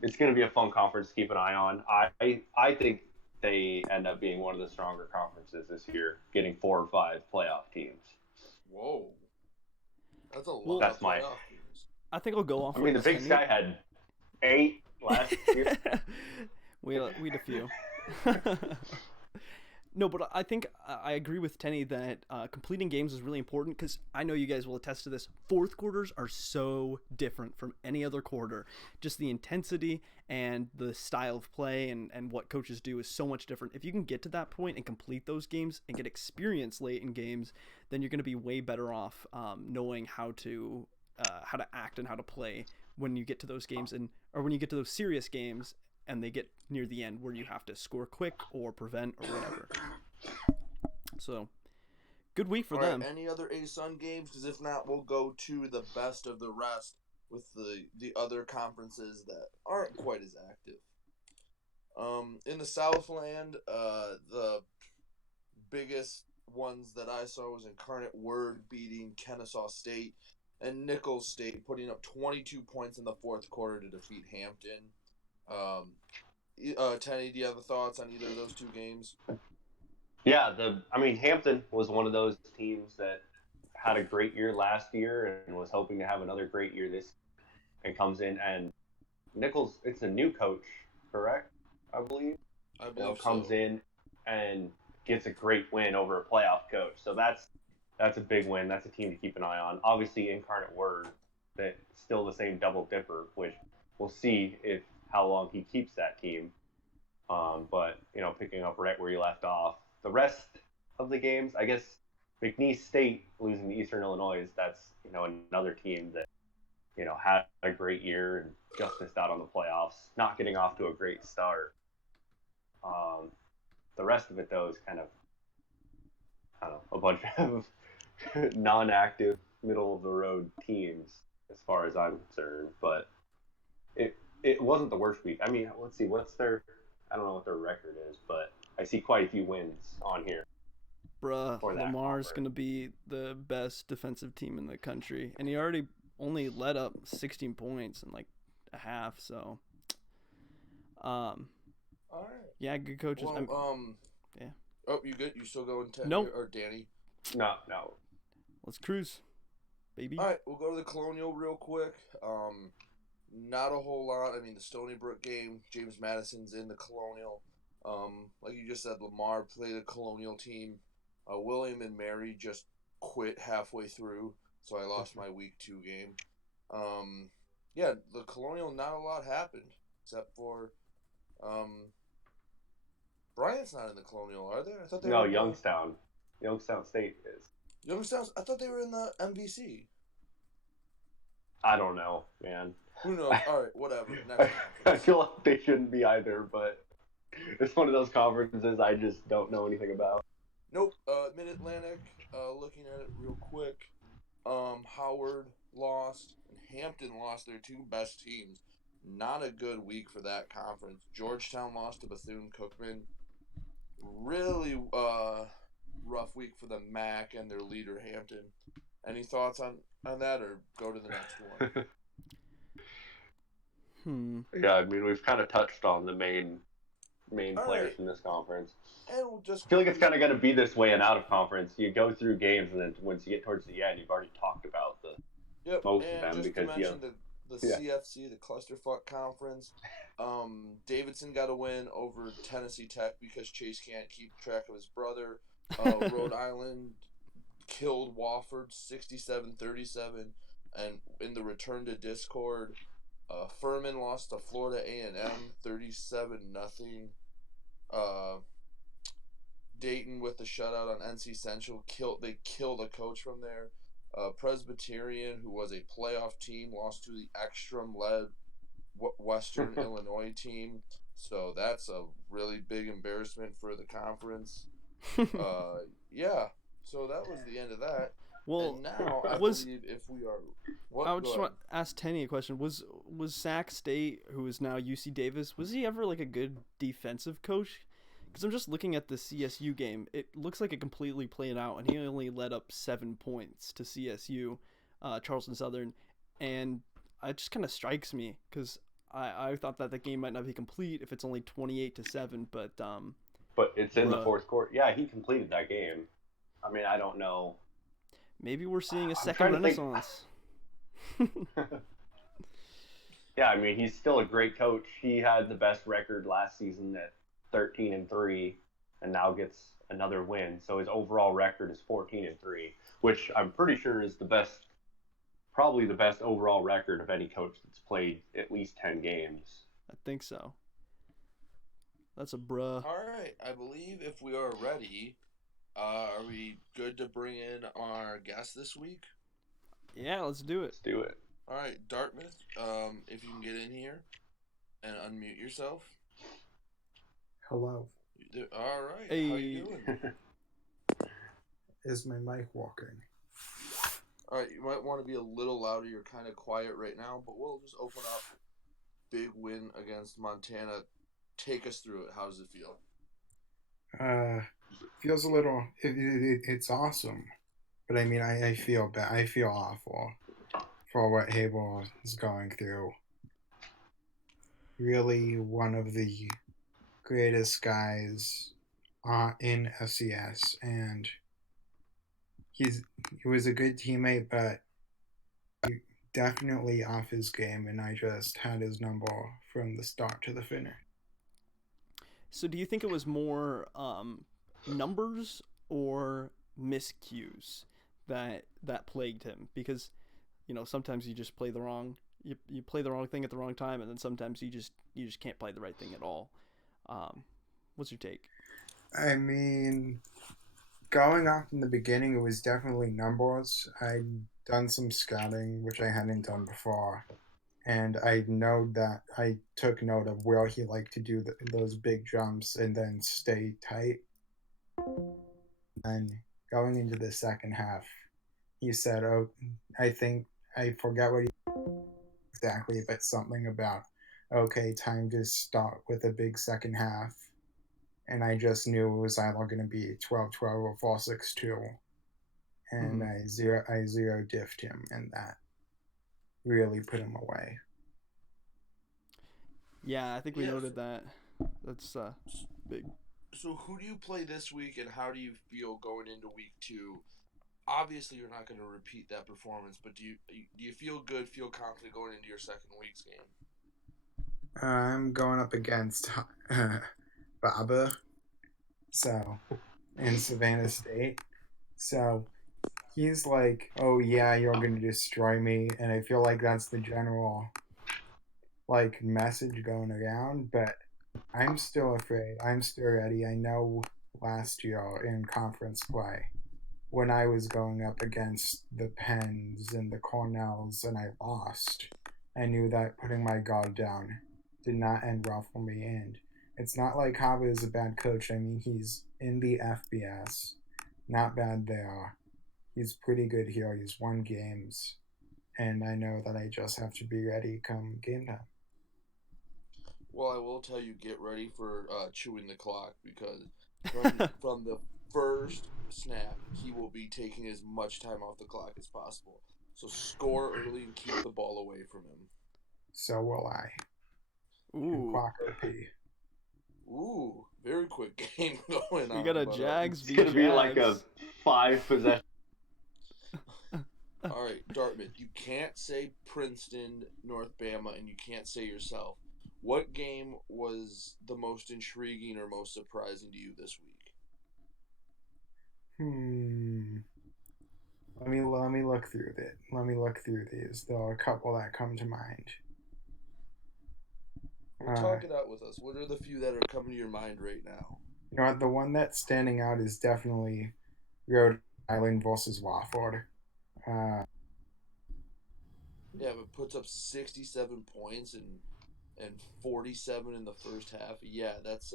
it's going to be a fun conference to keep an eye on. I think they end up being one of the stronger conferences this year, getting 4 or 5 playoff teams. Whoa, that's a Well, lot of That's my. playoff teams. I think I'll go I off mean, what the Big Tenny. Sky had 8 last year. we had a few. No, but I think I agree with Tenny that completing games is really important because I know you guys will attest to this. Fourth quarters are so different from any other quarter. Just the intensity and the style of play and what coaches do is so much different. If you can get to that point and complete those games and get experience late in games, then you're going to be way better off knowing how to act and how to play when you get to those games or when you get to those serious games and they get near the end where you have to score quick or prevent or whatever. So, good week for All right, them. any other ASUN games? Because if not, we'll go to the best of the rest with the other conferences that aren't quite as active. In the Southland, the biggest ones that I saw was Incarnate Word beating Kennesaw State and Nichols State putting up 22 points in the fourth quarter to defeat Hampton. Um, Tenny, do you have thoughts on either of those two games? Yeah, I mean Hampton was one of those teams that had a great year last year and was hoping to have another great year this and comes in and Nichols, it's a new coach, correct? I believe. I believe Comes so. in and gets a great win over a playoff coach. So that's a big win. That's a team to keep an eye on. Obviously, Incarnate Word, that still the same double dipper, which we'll see if how long he keeps that team. But picking up right where you left off. The rest of the games, I guess, McNeese State losing to Eastern Illinois. That's another team that had a great year and just missed out on the playoffs, not getting off to a great start. Um, the rest of it, though, is kind of, I don't know, a bunch of non-active, middle-of-the-road teams, as far as I'm concerned. But it wasn't the worst week. I mean, let's see, I don't know what their record is, but I see quite a few wins on here. Bruh, for that Lamar's conference. going to be the best defensive team in the country. And he already only let up 16 points in like a half, so um All right. yeah, good coaches. Well, yeah. Oh, you good? You still going, Nope. or Danny? No. Let's cruise, baby. All right, we'll go to the Colonial real quick. Not a whole lot. I mean, the Stony Brook game, James Madison's in the Colonial. Like you just said, Lamar played a Colonial team. William and Mary just quit halfway through, so I lost my week 2 game. Yeah, the Colonial, not a lot happened except for Bryant's not in the Colonial, are they? I thought they No, were in the Youngstown State is. Youngstown. I thought they were in the MVC. I don't know, man. Who knows? All right, whatever. Next I conference. feel like they shouldn't be either, but it's one of those conferences I just don't know anything about. Nope. Mid Atlantic. Looking at it real quick. Howard lost and Hampton lost their 2 best teams. Not a good week for that conference. Georgetown lost to Bethune Cookman. Really rough week for the MAC and their leader Hampton. Any thoughts on that, or go to the next one? Yeah, I mean we've kind of touched on the main All players right. in this conference. And we'll just I feel like it's kind of going to be this way in out of conference. You go through games, and then once you get towards the end, you've already talked about most of them just because to mention the CFC, the Clusterfuck Conference. Davidson got a win over Tennessee Tech because Chase can't keep track of his brother. Rhode Island killed Wofford 67-37, and in the return to Discord, Furman lost to Florida A&M 37-0. Dayton with the shutout on NC Central. They killed a coach from there. Presbyterian, who was a playoff team, lost to the Ekstrom-led Western Illinois team. So that's a really big embarrassment for the conference. Yeah. So that was the end of that. Well, and now I believe if we are, I would just want to ask Tenny a question. Was Sac State, who is now UC Davis, was he ever like a good defensive coach? Because I'm just looking at the CSU game. It looks like it completely played out, and he only let up 7 points to CSU, Charleston Southern, and it just kind of strikes me because I thought that the game might not be complete if it's only 28-7, but it's in the fourth quarter. Yeah, he completed that game. I mean, I don't know. Maybe we're seeing a second renaissance. Yeah, I mean, he's still a great coach. He had the best record last season at 13-3, and now gets another win. So his overall record is 14-3, which I'm pretty sure is probably the best overall record of any coach that's played at least 10 games. I think so. That's a bruh. All right, I believe if we are ready, are we good to bring in our guest this week? Yeah, let's do it. Let's do it. All right, Dartmouth, if you can get in here and unmute yourself. Hello. All right. Hey. How you doing? Is my mic working? All right, you might want to be a little louder. You're kind of quiet right now, but we'll just open up. Big win against Montana. Take us through it. How does it feel? Feels a little. It's awesome, but I mean, I feel bad. I feel awful for what Hable is going through. Really, one of the greatest guys in FCS, and he was a good teammate, but definitely off his game, and I just had his number from the start to the finish. So do you think it was more numbers or miscues that plagued him? Because sometimes you just play the wrong you play the wrong thing at the wrong time, and then sometimes you just can't play the right thing at all. What's your take? I mean, going off in the beginning, it was definitely numbers. I'd done some scouting, which I hadn't done before, and I took note of where he liked to do those big jumps and then stay tight. And going into the second half, he said, "Oh, I forget what he exactly, but something about, okay, time to start with a big second half." and I just knew it was either going to be 12-12 or 4-6-2, and Mhm. I zero diffed him, and that really put him away. Yeah, I think we Yes. noted that. That's big. So who do you play this week, and how do you feel going into week 2? Obviously, you're not going to repeat that performance, but do you feel good, feel confident going into your second week's game? I'm going up against Baba, so in Savannah State. So he's like, "Oh yeah, you're gonna destroy me," and I feel like that's the general like message going around. But I'm still afraid. I'm still ready. I know last year in conference play when I was going up against the Penns and the Cornells and I lost, I knew that putting my guard down did not end well for me. And it's not like Hava is a bad coach. I mean, he's in the FBS, not bad there. He's pretty good here. He's won games. And I know that I just have to be ready come game time. Well, I will tell you, get ready for chewing the clock because from the first snap, he will be taking as much time off the clock as possible. So score early and keep the ball away from him. So will I. And Ooh, clock OP. Ooh, very quick game going we got on, a but Jags It's v gonna be like a Jags. 5 possession. all right, Dartmouth, you can't say Princeton, North Bama, and you can't say yourself. What game was the most intriguing or most surprising to you this week? Hmm. Let me look through it. Let me look through these. There are a couple that come to mind. Well, Uh, talk it out with us. What are the few that are coming to your mind right now? you know what? The one that's standing out is definitely Rhode Island versus Wofford. Uh, Yeah, but puts up 67 points and 47 in the first half. Yeah, that's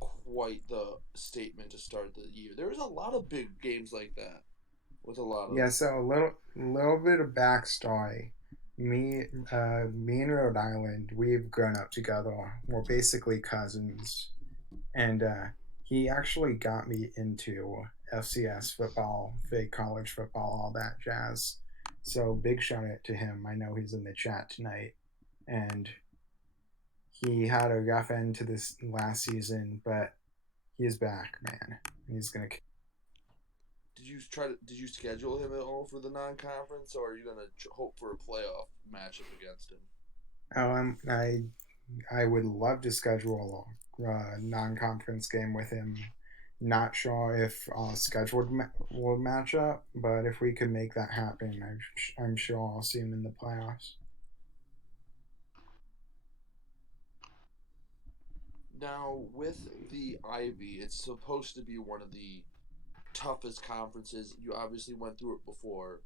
quite the statement to start the year. There's a lot of big games like that with a lot of. yeah. So a little bit of backstory. Me and Rhode Island, we've grown up together. We're basically cousins, and he actually got me into FCS football, fake college football, all that jazz. So big shout out to him. I know he's in the chat tonight, and he had a rough end to this last season, but he's back, man. He's gonna. Did you schedule him at all for the non-conference, or are you gonna hope for a playoff matchup against him? Oh, I would love to schedule a non-conference game with him. Not sure if our schedule will match up, but if we could make that happen, I'm sure I'll see him in the playoffs. Now, with the Ivy, it's supposed to be one of the toughest conferences. You obviously went through it before.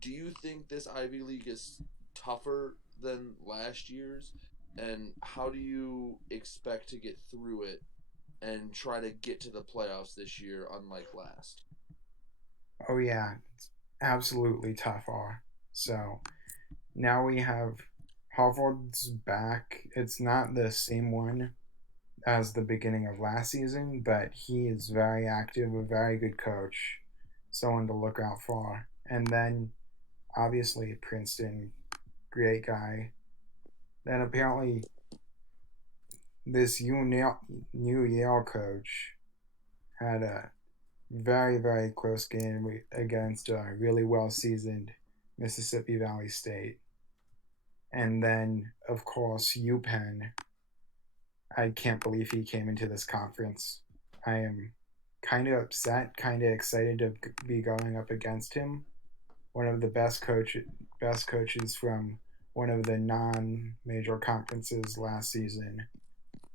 Do you think this Ivy League is tougher than last year's? And how do you expect to get through it and try to get to the playoffs this year, unlike last? Oh yeah, it's absolutely tougher. So now we have Harvard's back. It's not the same one as the beginning of last season, but he is very active, a very good coach, someone to look out for. And then obviously Princeton, great guy. Then apparently this new Yale coach had a very close game against a really well seasoned Mississippi Valley State. And then of course UPenn. I can't believe he came into this conference. I am kind of upset, kind of excited to be going up against him. One of the best coaches from one of the non-major conferences last season.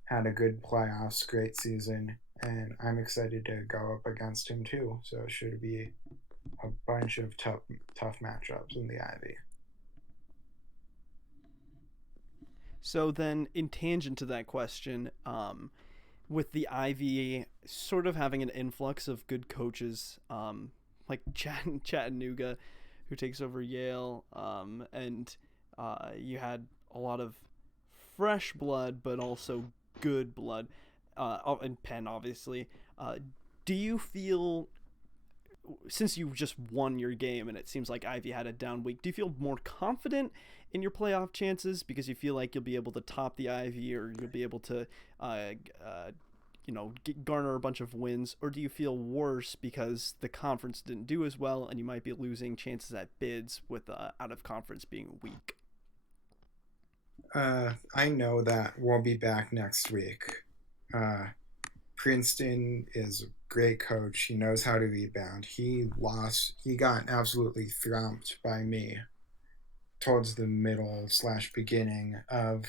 Had a good playoffs, great season, and I'm excited to go up against him too. So it should be a bunch of tough matchups in the Ivy. So then, in tangent to that question, with the Ivy sort of having an influx of good coaches, like Chattanooga, who takes over Yale, and you had a lot of fresh blood, but also good blood. and Penn, obviously. Do you feel, since you just won your game and it seems like Ivy had a down week, do you feel more confident in your playoff chances because you feel like you'll be able to top the Ivy, or you'll be able to, garner a bunch of wins? Or do you feel worse because the conference didn't do as well and you might be losing chances at bids with out of conference being weak? I know that we'll be back next week. Princeton is a great coach. He knows how to rebound. He got absolutely thumped by me towards the middle / beginning of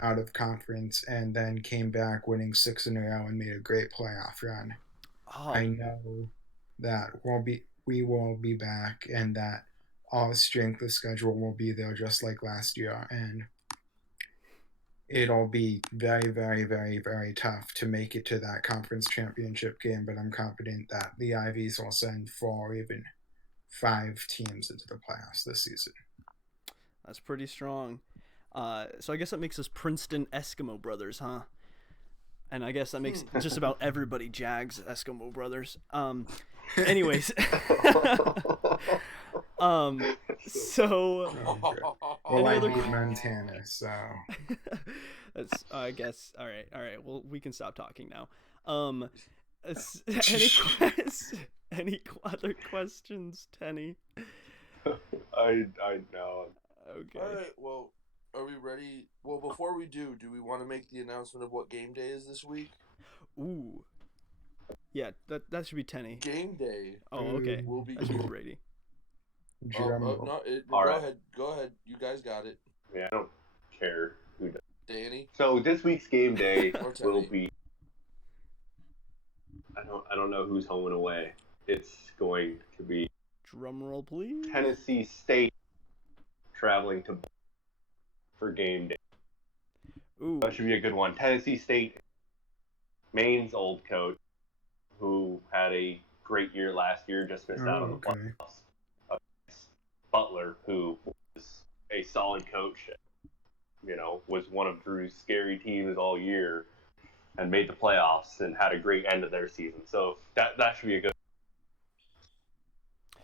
out of conference, and then came back winning 6 in a row and made a great playoff run. I Oh, know that we will be back, and that our strength of schedule will be there just like last year, and it'll be very, very, very, very tough to make it to that conference championship game, but I'm confident that the Ivies will send 4 or even 5 teams into the playoffs this season. that's pretty strong. So I guess that makes us Princeton Eskimo brothers, huh? And I guess that makes just about everybody Jags Eskimo brothers. Anyways, so Well, any I other? beat Montana, so That's I guess all right. Well, we can stop talking now. Any any other questions, Tenny? I know. Okay. All right. Well, are we ready? Well, before we do we want to make the announcement of what game day is this week? Ooh. Yeah, that should be Tenny. Game day Oh, okay. will be. That should be Brady. drum roll. No, All go right. ahead. Go ahead. You guys got it. Yeah, I don't care who does. Danny So this week's game day or will Tenny? be. I don't know who's home and away. It's going to be Drum roll, please. Tennessee State traveling to for game day. Ooh. That should be a good one. Tennessee State, Maine's old coach, who had a great year last year, just missed out on the playoffs. Butler, who was a solid coach, was one of Drew's scary teams all year, and made the playoffs and had a great end of their season. So that should be a good.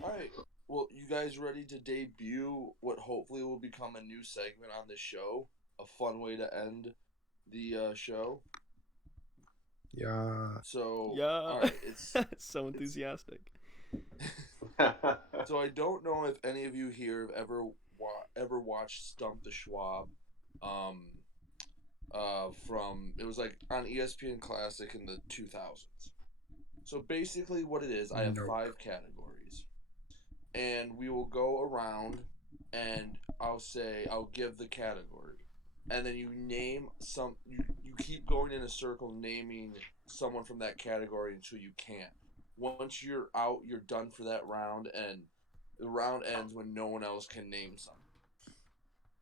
All right. Well, you guys ready to debut what hopefully will become a new segment on this show? A fun way to end the show. Yeah. So Yeah. all right, it's so enthusiastic. so I don't know if any of you here have ever watched Stump the Schwab. From it was like on ESPN Classic in the 2000s. So basically, what it is, I have Nope. 5 categories, and we will go around, and I'll give the category, and then you name some. You keep going in a circle, naming someone from that category until you can't. Once you're out, you're done for that round, and the round ends when no one else can name some.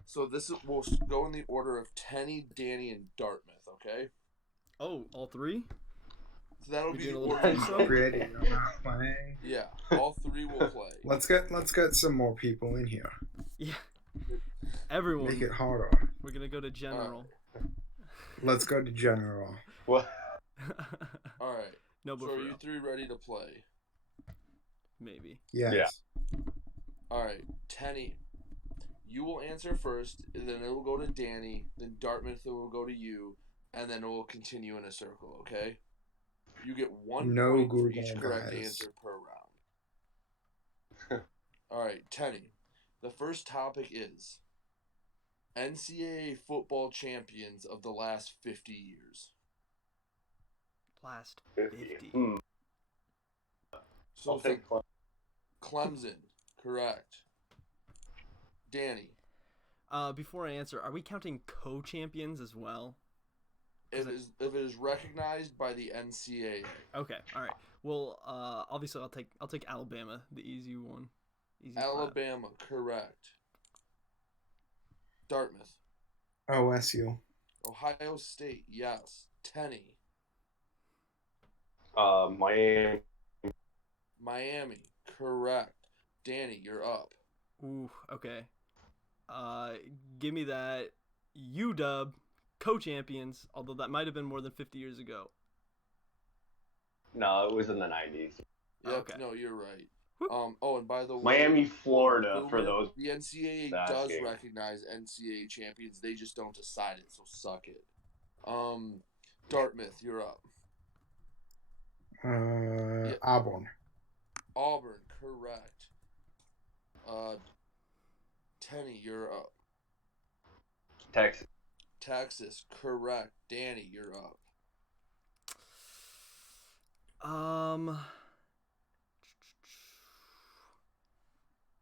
So we'll go in the order of Tenny, Danny, and Dartmouth. Okay. Oh, all three? So that'll We be doing the a little order. threesome? Brady, I'm not playing. Yeah, all 3 will play. Let's get some more people in here. Yeah. Everyone. Make it harder. We're gonna go to general. Let's go to general. What? All right. No, but So for are you real. 3 ready to play? Maybe. Yes. Yeah. All right, Tenny, you will answer first, and then it will go to Danny, then Dartmouth will go to you, and then it will continue in a circle. Okay. You get 1 No point for Google, each correct guys. answer per round. All right, Tenny. The first topic is NCAA football champions of the last 50 years. Last 50. 50. So I'll take Clemson, correct. Danny, Before I answer, are we counting co-champions as well? if it is recognized by the NCAA. Okay, all right. Well, obviously I'll take Alabama, the easy one. Easy clap. Alabama, correct. Dartmouth, OSU. Ohio State, yes. Tenny, Miami. Miami, correct. Danny, you're up. Ooh, okay. Give me that UW co-champions, although that might have been more than 50 years ago. No, it was in the 90s. Yep. Okay. No, you're right. Whoop. Oh, and by the way, Miami, Florida, for Boomer, those the NCAA does asking. recognize NCAA champions. They just don't decide it, so suck it. Dartmouth, you're up. Yeah. Auburn. Auburn, correct. Tenny, you're up. Texas. Texas, correct. Danny, you're up.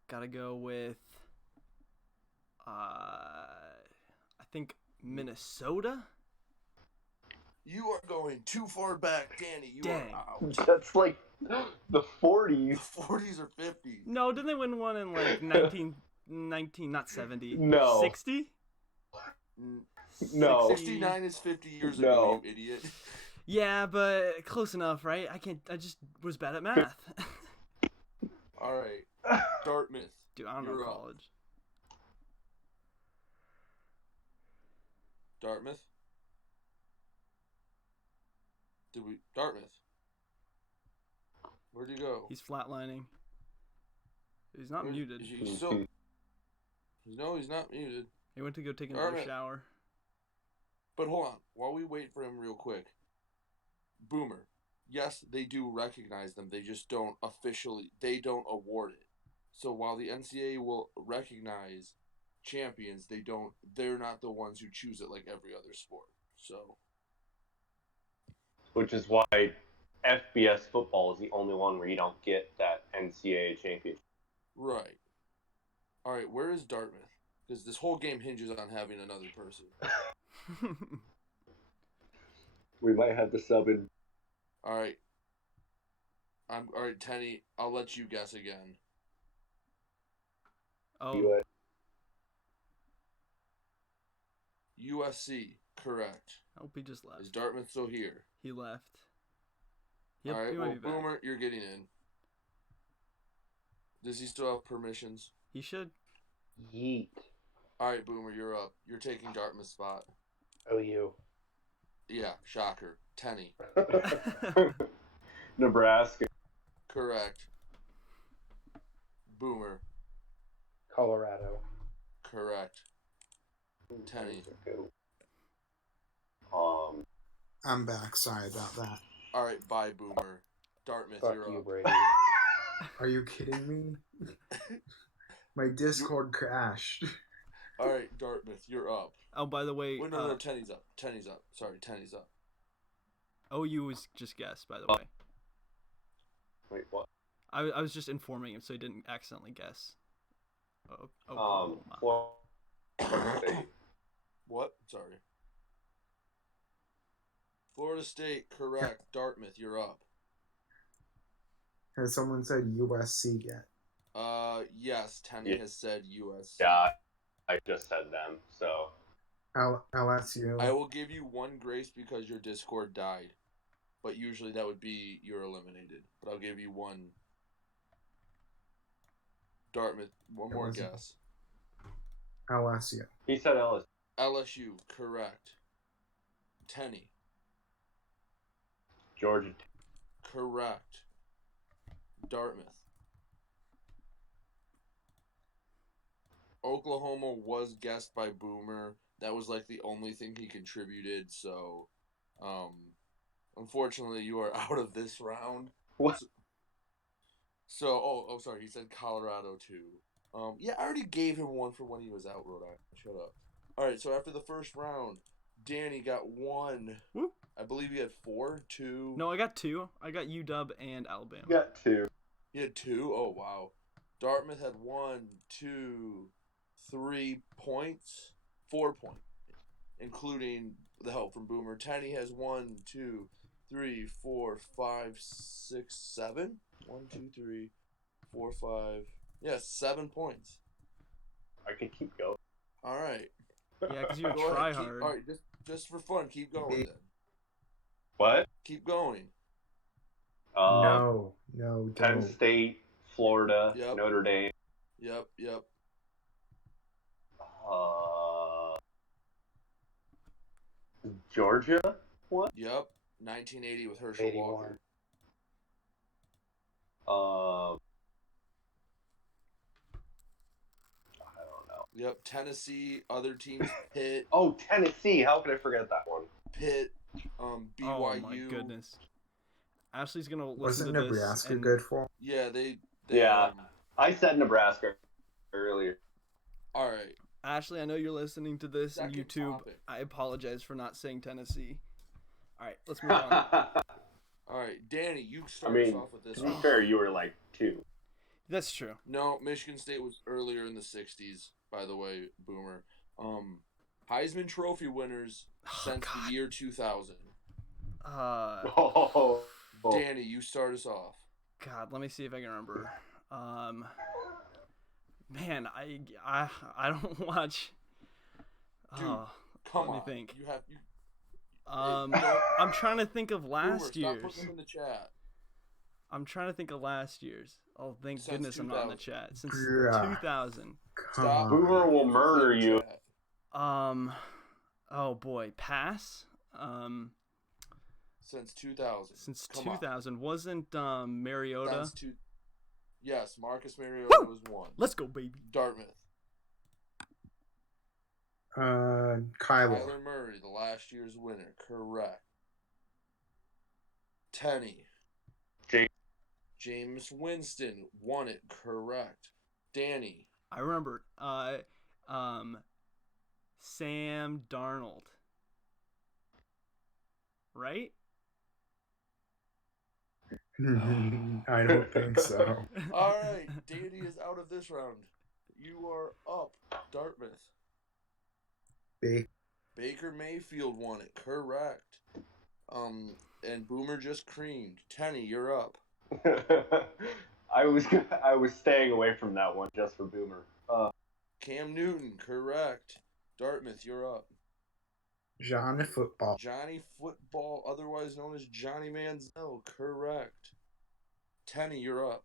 Gotta go with I think Minnesota. You are going too far back, Danny. You Dang. are out. That's like the The 40s. 40s or 50s. No, didn't they win one in like 19, not 70? No. 60? No. 69 is 50 years No. ago, you idiot. Yeah, but close enough, right? I just was bad at math. All right. Dartmouth. Dude, I don't know You're up. college. Dartmouth? Dartmouth? Where'd you go? He's flatlining. He's not muted. He's still... No, he's not muted. He went to go take another Dartmouth. shower. But hold on. While we wait for him real quick. Boomer. Yes, they do recognize them. They just don't officially... They don't award it. So while the NCAA will recognize champions, they're not the ones who choose it like every other sport. So... Which is why FBS football is the only one where you don't get that NCAA championship. Right. All right, where is Dartmouth? Because this whole game hinges on having another person. We might have to sub in. All right. All right, Tenny, I'll let you guess again. Oh, USC, correct. I hope he just left. Is Dartmouth still here? He left. Yep, All right, he well, might be back. Boomer, you're getting in. Does he still have permissions? He should. Yeet. All right, Boomer, you're up. You're taking Dartmouth's spot. OU. Yeah, shocker. Tenny, Nebraska. correct. Boomer, Colorado. correct. Tenny. I'm back. Sorry about that. All right, bye, Boomer. Dartmouth, Fuck you're you, up. Brady. Are you kidding me? My Discord crashed. All right, Dartmouth, you're up. Oh, by the way, Wait, no, Tenny's up. Tenny's up. Sorry, Tenny's up. OU was just guessed, by the way. Wait, what? I was just informing him so he didn't accidentally guess. Oklahoma. Florida State. What? Sorry. Florida State, correct. Dartmouth, you're up. Has someone said USC yet? Yes, Tenny has said USC. Yeah, I just said them, so. LSU. I will give you one grace because your Discord died. But usually that would be you're eliminated. But I'll give you one. Dartmouth, one more LSU. guess. LSU. He said LSU. LSU, correct. Tenny, Georgia. correct. Dartmouth. Oklahoma was guessed by Boomer. That was like the only thing he contributed, so unfortunately you are out of this round. What? So sorry, he said Colorado too. Yeah, I already gave him one for when he was out, Rhode Island. Shut up. Alright, so after the first round, Danny got one. Woo. I believe you had 4, 2. No, I got 2. I got UW and Alabama. You got 2. You had 2? Oh, wow. Dartmouth had 1, 2, 3 points. 4 points, including the help from Boomer. Tiny has 1, 2, 3, 4, 5, 6, 7. 1, 2, 3, 4, 5. Yeah, 7 points. I could keep going. All right. Yeah, because you Go try ahead. hard. All right, just for fun, keep going then. What? Keep going. No, Penn don't. State, Florida, Yep. Notre Dame. Yep. Georgia? What? Yep. 1980 with Herschel 81. Walker. Yep, Tennessee, other teams, Pitt, Oh, Tennessee. How could I forget that one? Pitt, Oh my BYU. goodness. Ashley's gonna listen Wasn't to this Nebraska and good for? Yeah, they Yeah. I said Nebraska earlier. all right. Ashley, I know you're listening to this on Second YouTube. topic. I apologize for not saying Tennessee. All right, let's move on. All right, Danny, you I start us mean, off with this to be one. fair, you were like 2. That's true. No, Michigan State was earlier in the '60s. By the way, Boomer. Heisman Trophy winners since God. the year 2000. Oh. Danny, you start us off. God, let me see if I can remember. Man, I don't watch. Dude, Oh, Come let me on. think. You have you. I'm trying to think of Boomer, last stop year's. putting them in the chat. I'm trying to think of last year's. Oh, thank Since goodness I'm not in the 2000. chat. Since Yeah. 2000. Come Stop. on. Boomer will murder in the you. chat. Oh boy, pass. Since 2000. Since Come on. 2000 wasn't Mariota. Yes, Marcus Mariota Woo! was one. Let's go, baby. Dartmouth. Kyler. Kyler Murray, the last year's winner. Correct. Tenney. James Winston won it. Correct. Danny. I remember. Sam Darnold. Right? I don't think so. All right, Danny is out of this round. You are up, Dartmouth. Baker Mayfield won it. Correct. And Boomer just creamed. Tenney, you're up. I was staying away from that one just for Boomer. Cam Newton, correct. Dartmouth, you're up. Johnny Football. Johnny Football, otherwise known as Johnny Manziel, correct. Tenney, you're up.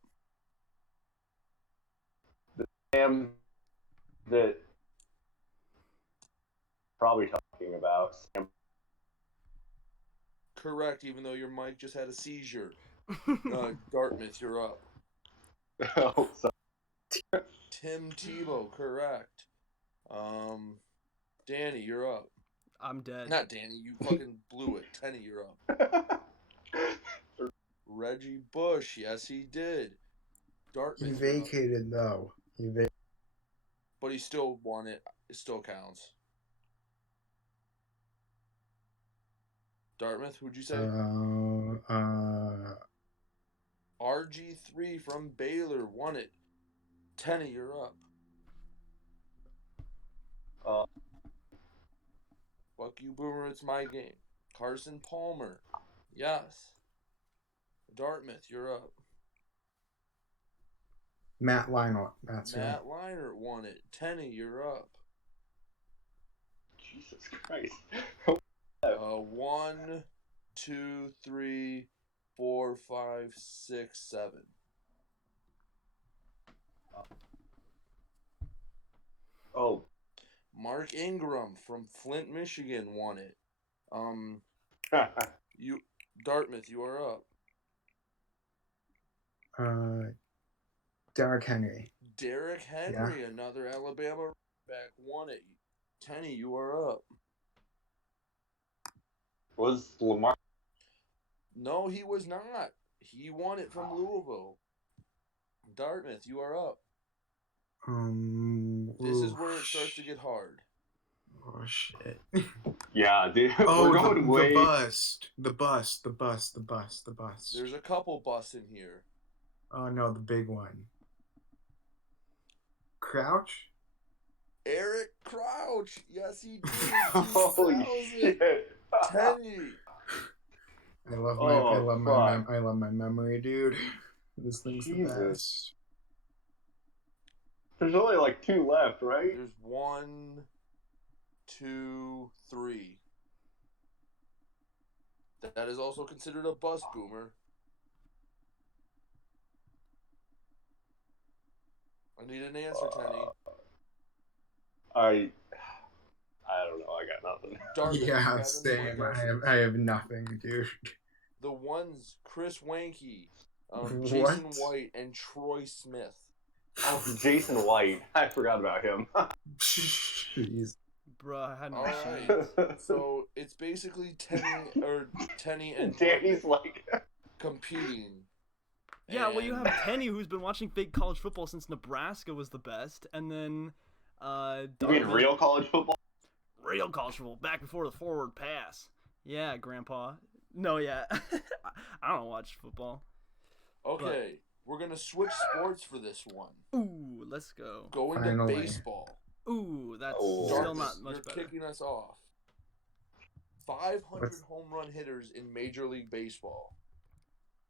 Sam that probably talking about Sam. Correct, even though your mic just had a seizure. Dartmouth, you're up. Oh, Tim Tebow, correct. Danny, you're up. I'm dead. Not Danny, you fucking blew it. Tenney, you're up. Reggie Bush, yes he did. Dartmouth, He vacated though. but he still won it. It still counts. Dartmouth, who'd you say? RG3 from Baylor won it. Tenney, you're up. Fuck you, Boomer, it's my game. Carson Palmer. Yes. Dartmouth, you're up. Matt Leinart. That's right. Matt Leinart won it. Tenney, you're up. Jesus Christ. 1, 2, 3, 4, 5, 6, 7. Oh. Mark Ingram from Flint, Michigan won it. Dartmouth, you are up. Derrick Henry. Derrick Henry, another Alabama back, won it. Tenney, you are up. Was Lamar? No, he was not. He won it from Louisville. Dartmouth, you are up. This is where it starts to get hard. Oh shit. Yeah, dude. Oh, we're going way. The bus. There's a couple busts in here. Oh no, the big one. Crouch? Eric Crouch. Yes, he did. Holy shit. Tenney. I love my memory, dude. This thing's the best. There's only like 2 left, right? There's 1, 2, 3. That is also considered a bust, Boomer. I need an answer, Tenney. I don't know. I got nothing. Dartmouth, Yeah, same. I have nothing, dude. The ones, Chris Wanke, What? Jason White, and Troy Smith. Oh, Jason White. I forgot about him. Jeez. Bruh, I had no All right. chance. So it's basically Tenny and Danny's Dartmouth like, competing. Yeah, well, you And- have Tenny, who's been watching fake college football since Nebraska was the best, and then you mean Dartmouth, real college football? real college football, back before the forward pass. Yeah, Grandpa. No, yeah, I don't watch football. Okay, we're gonna switch sports for this one. Ooh, let's go. Going to Finally. baseball. Ooh, that's Oh. still Dartmouth, not much you're better. kicking us off. 500 What's- home run hitters in Major League Baseball.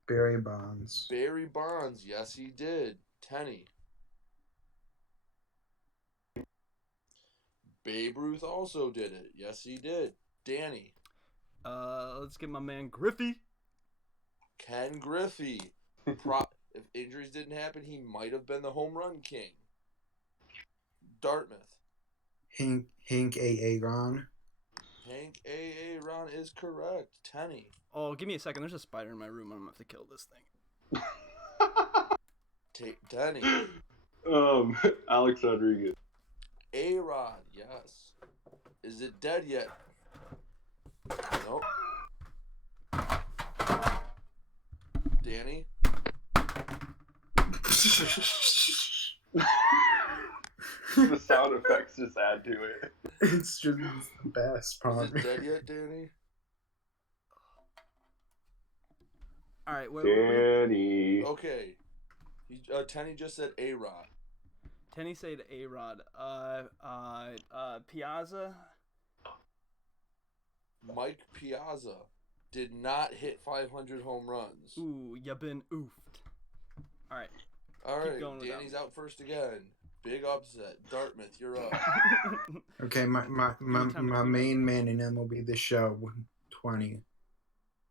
Barry Bonds. Barry Bonds, yes he did. Tenny. Babe Ruth also did it. Yes he did. Danny. Let's get my man Griffey. Ken Griffey. If injuries didn't happen, he might have been the home run king. Dartmouth. Hank A. Aaron. Hank A. Ron is correct. Tenny. Oh, give me a second. There's a spider in my room. I'm gonna have to kill this thing. Tenny. Alex Rodriguez. A-Rod, yes. Is it dead yet? Nope. Danny? The sound effects just add to it. It's just the best Is part. it dead yet, Danny? All right, where were we? Danny. Okay. Tenny just said A-Rod. Tenny said A-Rod. Piazza. Mike Piazza did not hit 500 home runs. Ooh, you been oofed. All right. All keep right, going with that Danny's one. out first again. Big upset. Dartmouth, you're up. Okay, my time to main man in MLB The Show 20,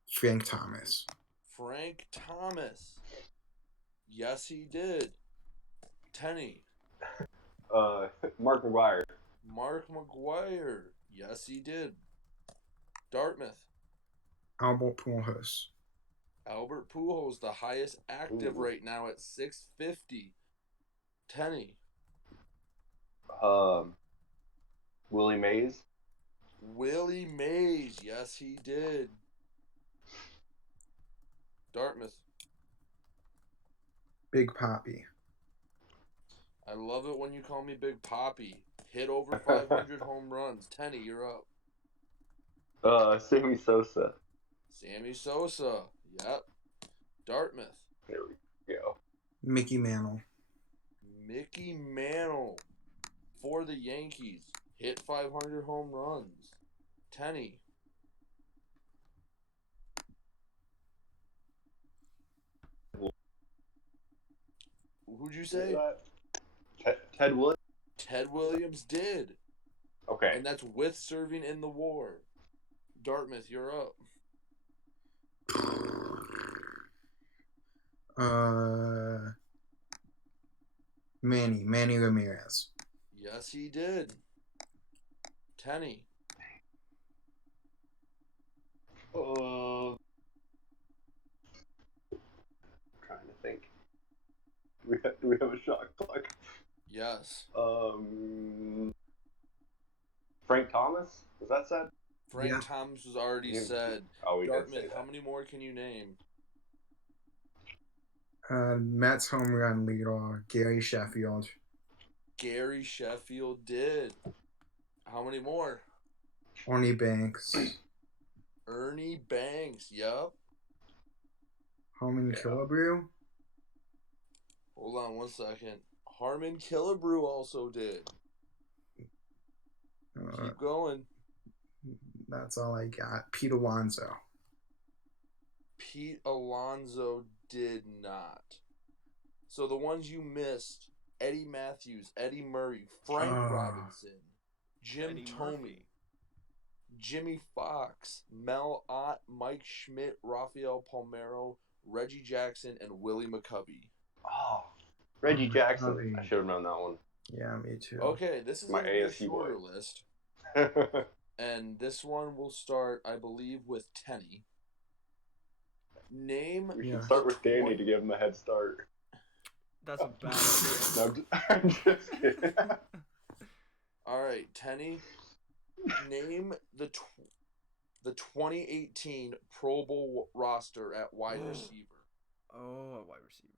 Frank Thomas. Frank Thomas. Yes, he did. Tenny. Mark McGuire. Mark McGuire. Yes, he did. Dartmouth. Albert Pujols. Albert Pujols, the highest active Ooh. right now at 650. Tenny. Willie Mays. Willie Mays. Yes, he did. Dartmouth. Big Poppy. I love it when you call me Big Poppy. Hit over 500 home runs. Tenny, you're up. Sammy Sosa. Sammy Sosa. Yep. Dartmouth. There we go. Mickey Mantle. Mickey Mantle for the Yankees. Hit 500 home runs. Tenny. Who'd you say? Ted Williams. Ted Williams did. Okay. And that's with serving in the war. Dartmouth, you're up. Manny Ramirez. Yes, he did. Tenny. Trying to think. Do we have a shot clock? Yes. Frank Thomas? Was that said? Frank Yeah. Thomas was already Yeah. said. Oh, we did say Dartmouth, that. how many more can you name? Mets home run leader, Gary Sheffield. Gary Sheffield did. How many more? Ernie Banks. Ernie Banks, yup. Harmon Killebrew. Hold on one second. Harmon Killebrew also did. Keep going. That's all I got. Pete Alonso. Pete Alonso did not. So the ones you missed: Eddie Matthews, Eddie Murray, Frank Robinson, Jim Eddie Thome, Murphy. Jimmy Fox, Mel Ott, Mike Schmidt, Rafael Palmeiro, Reggie Jackson, and Willie McCovey. Oh, Reggie Jackson. McCovey. I should have known that one. Yeah, me too. Okay, this is My going to be a ASU boy. shorter list. And this one will start, I believe, with Tenny. Name We Yeah. should start with Danny Twen- to give him a head start. That's a bad idea. No, I'm just kidding. All right, Tenny, name the 2018 Pro Bowl roster at wide receiver. Oh, a wide receiver.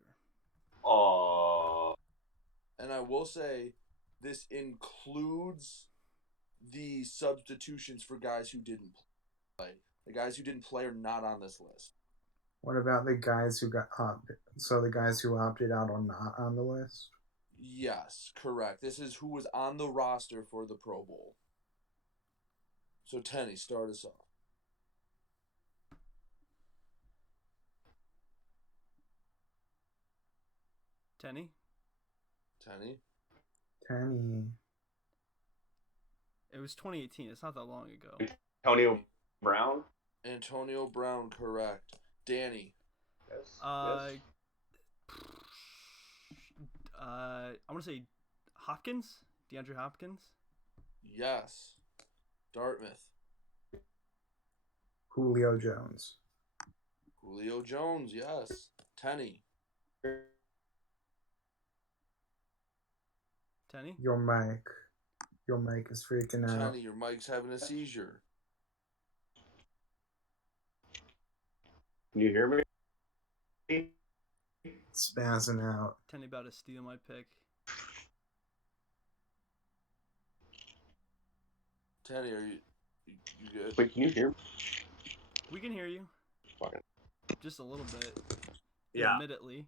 Oh, And I will say, this includes the substitutions for guys who didn't play. The guys who didn't play are not on this list. What about the guys who got opted? So the guys who opted out are not on the list? Yes, correct. This is who was on the roster for the Pro Bowl. So, Tenny, start us off. Tenny? Tenny? Tenny. It was 2018. It's not that long ago. Antonio Brown. Antonio Brown, correct. Danny? Yes. I want to say Hopkins? DeAndre Hopkins? Yes. Dartmouth? Julio Jones. Julio Jones, yes. Tenny? Tenny? Your mic. Your mic is freaking out. Tenny, your mic's having a seizure. Can you hear me? Spazzing out. Tenny about to steal my pick. Tenny, are you good? Wait, can you hear me? We can hear you. Fucking. Just a little bit. Yeah. Admittedly.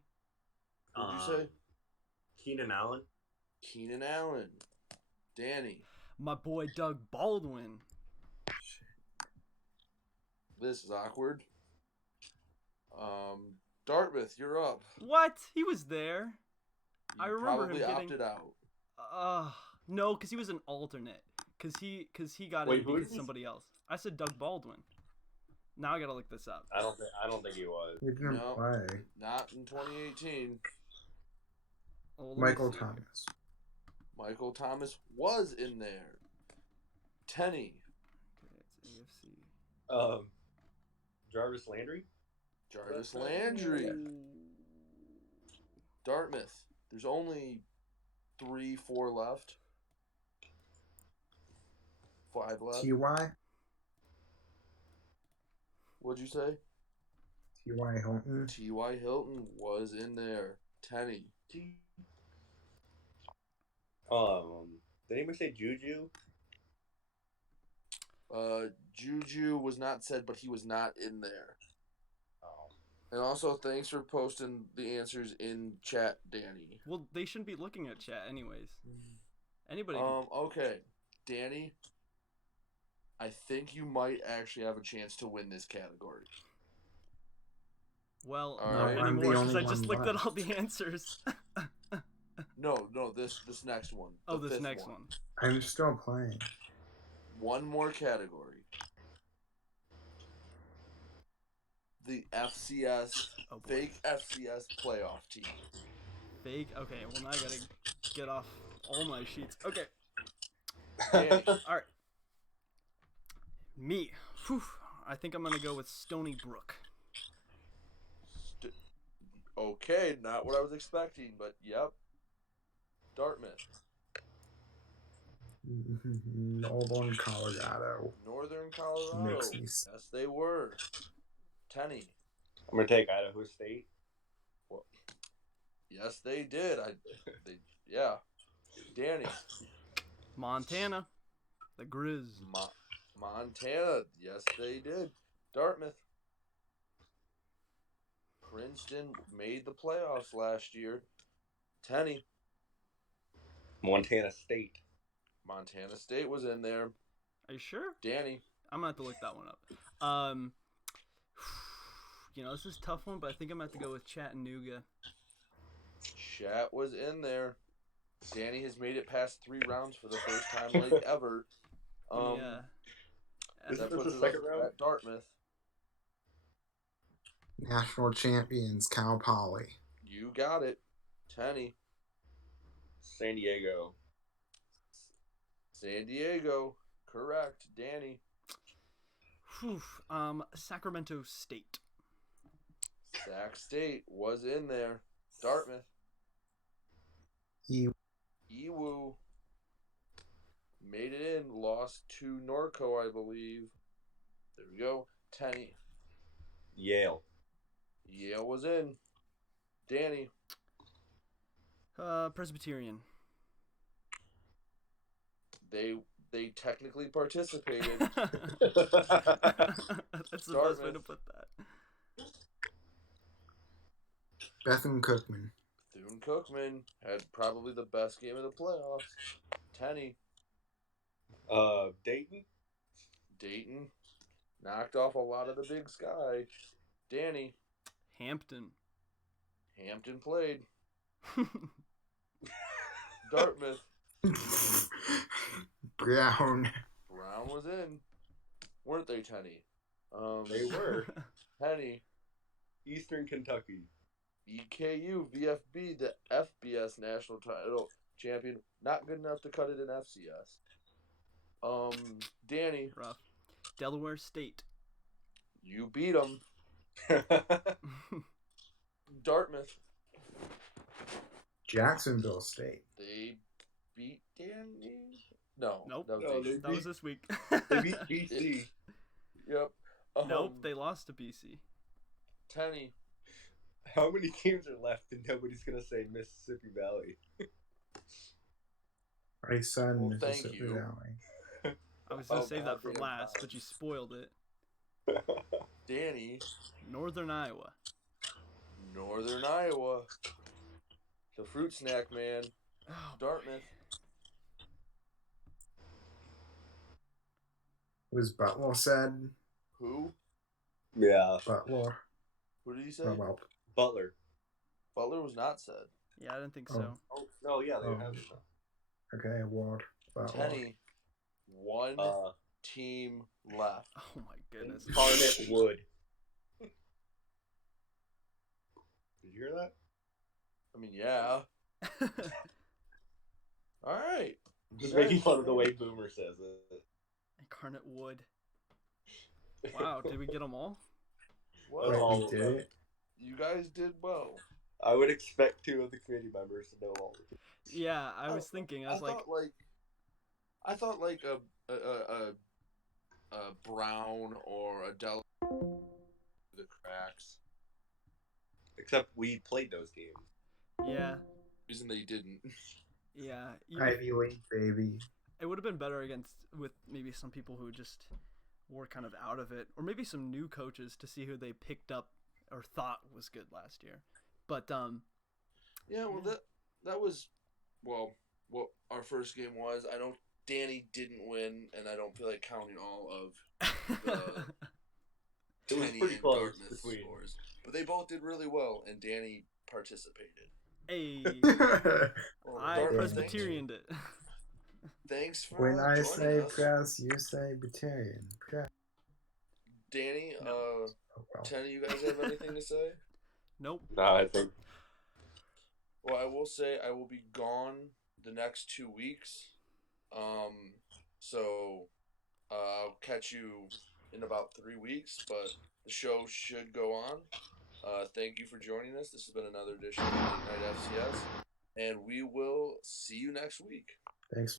What did you say? Keenan Allen. Keenan Allen. Danny. My boy Doug Baldwin. This is awkward. Dartmouth, you're up. What? He was there. You I remember him probably getting- opted out. No, because he was an alternate. Because he got Wait, in who because is he? somebody else. I said Doug Baldwin. Now I gotta look this up. I don't think he was. He didn't No. play. Not in 2018. Well, let me Michael see. Thomas. Michael Thomas was in there. Tenny. Okay, it's AFC. Jarvis Landry. Jarvis Landry. Dartmouth. There's only 3, 4 left. 5 left. T.Y. What'd you say? T.Y. Hilton. T.Y. Hilton was in there. Tenny. Did anybody say Juju? Juju was not said, but he was not in there. Oh. And also, thanks for posting the answers in chat, Danny. Well, they shouldn't be looking at chat anyways. Anybody can... Okay. Danny, I think you might actually have a chance to win this category. Well, All not right. I'm the anymore because I only just one looked at left. all the answers. No, this next one. Oh, The this fifth next one. I'm still playing. One more category. The FCS, Oh, boy. fake FCS playoff team. Fake? Okay, well now I gotta get off all my sheets. Okay, Danny. alright. Me. Whew. I think I'm gonna go with Stony Brook. Okay, not what I was expecting, but yep. Dartmouth. Northern Colorado. Northern Colorado. Makes me s- Yes, they were. Tenny. I'm gonna take Idaho State. Yes, they did. Yeah. Danny. Montana. The Grizz. Montana. Yes, they did. Dartmouth. Princeton made the playoffs last year. Tenny. Montana State. Montana State was in there. Are you sure? Danny. I'm gonna have to look that one up. This is a tough one, but I think I'm gonna have to go with Chattanooga. Chat was in there. Danny has made it past 3 rounds for the first time ever. Yeah. Is That this puts the it second up round? at Dartmouth. National champions, Cal Poly. You got it. Tenny. San Diego. San Diego. Correct. Danny. Whew. Sacramento State. Sac State was in there. Dartmouth. Ewu made it in, lost to Norco, I believe. There we go. Tenny. Yale. Yale was in. Danny. Presbyterian. They technically participated. That's the best way to Dartmouth. put that. Bethune Cookman. Bethune-Cookman had probably the best game of the playoffs. Tenny. Dayton. Dayton knocked off a lot of the Big Sky. Danny. Hampton. Hampton played. Dartmouth. Brown. Brown was in. Weren't they, Tenny? They were. Henny. Eastern Kentucky. EKU, VFB, the FBS national title champion. Not good enough to cut it in FCS. Danny. Rough. Delaware State. You beat them. Dartmouth. Jacksonville State. They beat Danny? No. Nope. That was, No, Danny. That was this week. They beat BC. Yep. Nope, they lost to BC. Tenny. How many teams are left and nobody's going to say Mississippi Valley? I said Well, thank Mississippi you. Valley. I was going to Oh, save that for goddamn last, time. but you spoiled it. Danny. Northern Iowa. Northern Iowa. The fruit snack man. Oh, Dartmouth. Was Butler said? Who? Yeah. Butler. Who did he say? Oh, well. Boutler. Butler was not said. yeah, I didn't think so. Oh, no, yeah, they Oh. have it. Okay, award. Butler. Tenny. One team left. Oh my goodness. Incarnate Wood. Did you hear that? I mean, yeah. All right. Just making fun of the way Boomer says it. Incarnate Wood. Wow, did we get them all? Well, Wait, all we of did them. it? you guys did well. I would expect 2 of the committee members to know all of it. Yeah, I was thinking. I was like, I thought like a Brown or a Del the cracks. Except we played those games. yeah, Reason they didn't. yeah. Ivy League, baby. It would have been better with maybe some people who just were kind of out of it, or maybe some new coaches to see who they picked up or thought was good last year. But Yeah, well that was what our first game was. I don't. Danny didn't win, and I don't feel like counting all of the It was Tenny pretty and close Dartmouth between. scores. But they both did really well, and Danny participated. hey, Well, I Dartmouth, Presbyterianed it. Thanks for When I joining say us. press, you say Batarian. Press. Danny, No. Oh, well. Tenny, you guys have anything to say? Nope. No, I think. Well, I will say I will be gone the next 2 weeks. So I'll catch you in about 3 weeks, but the show should go on. Thank you for joining us. This has been another edition of Late Night FCS, and we will see you next week. Thanks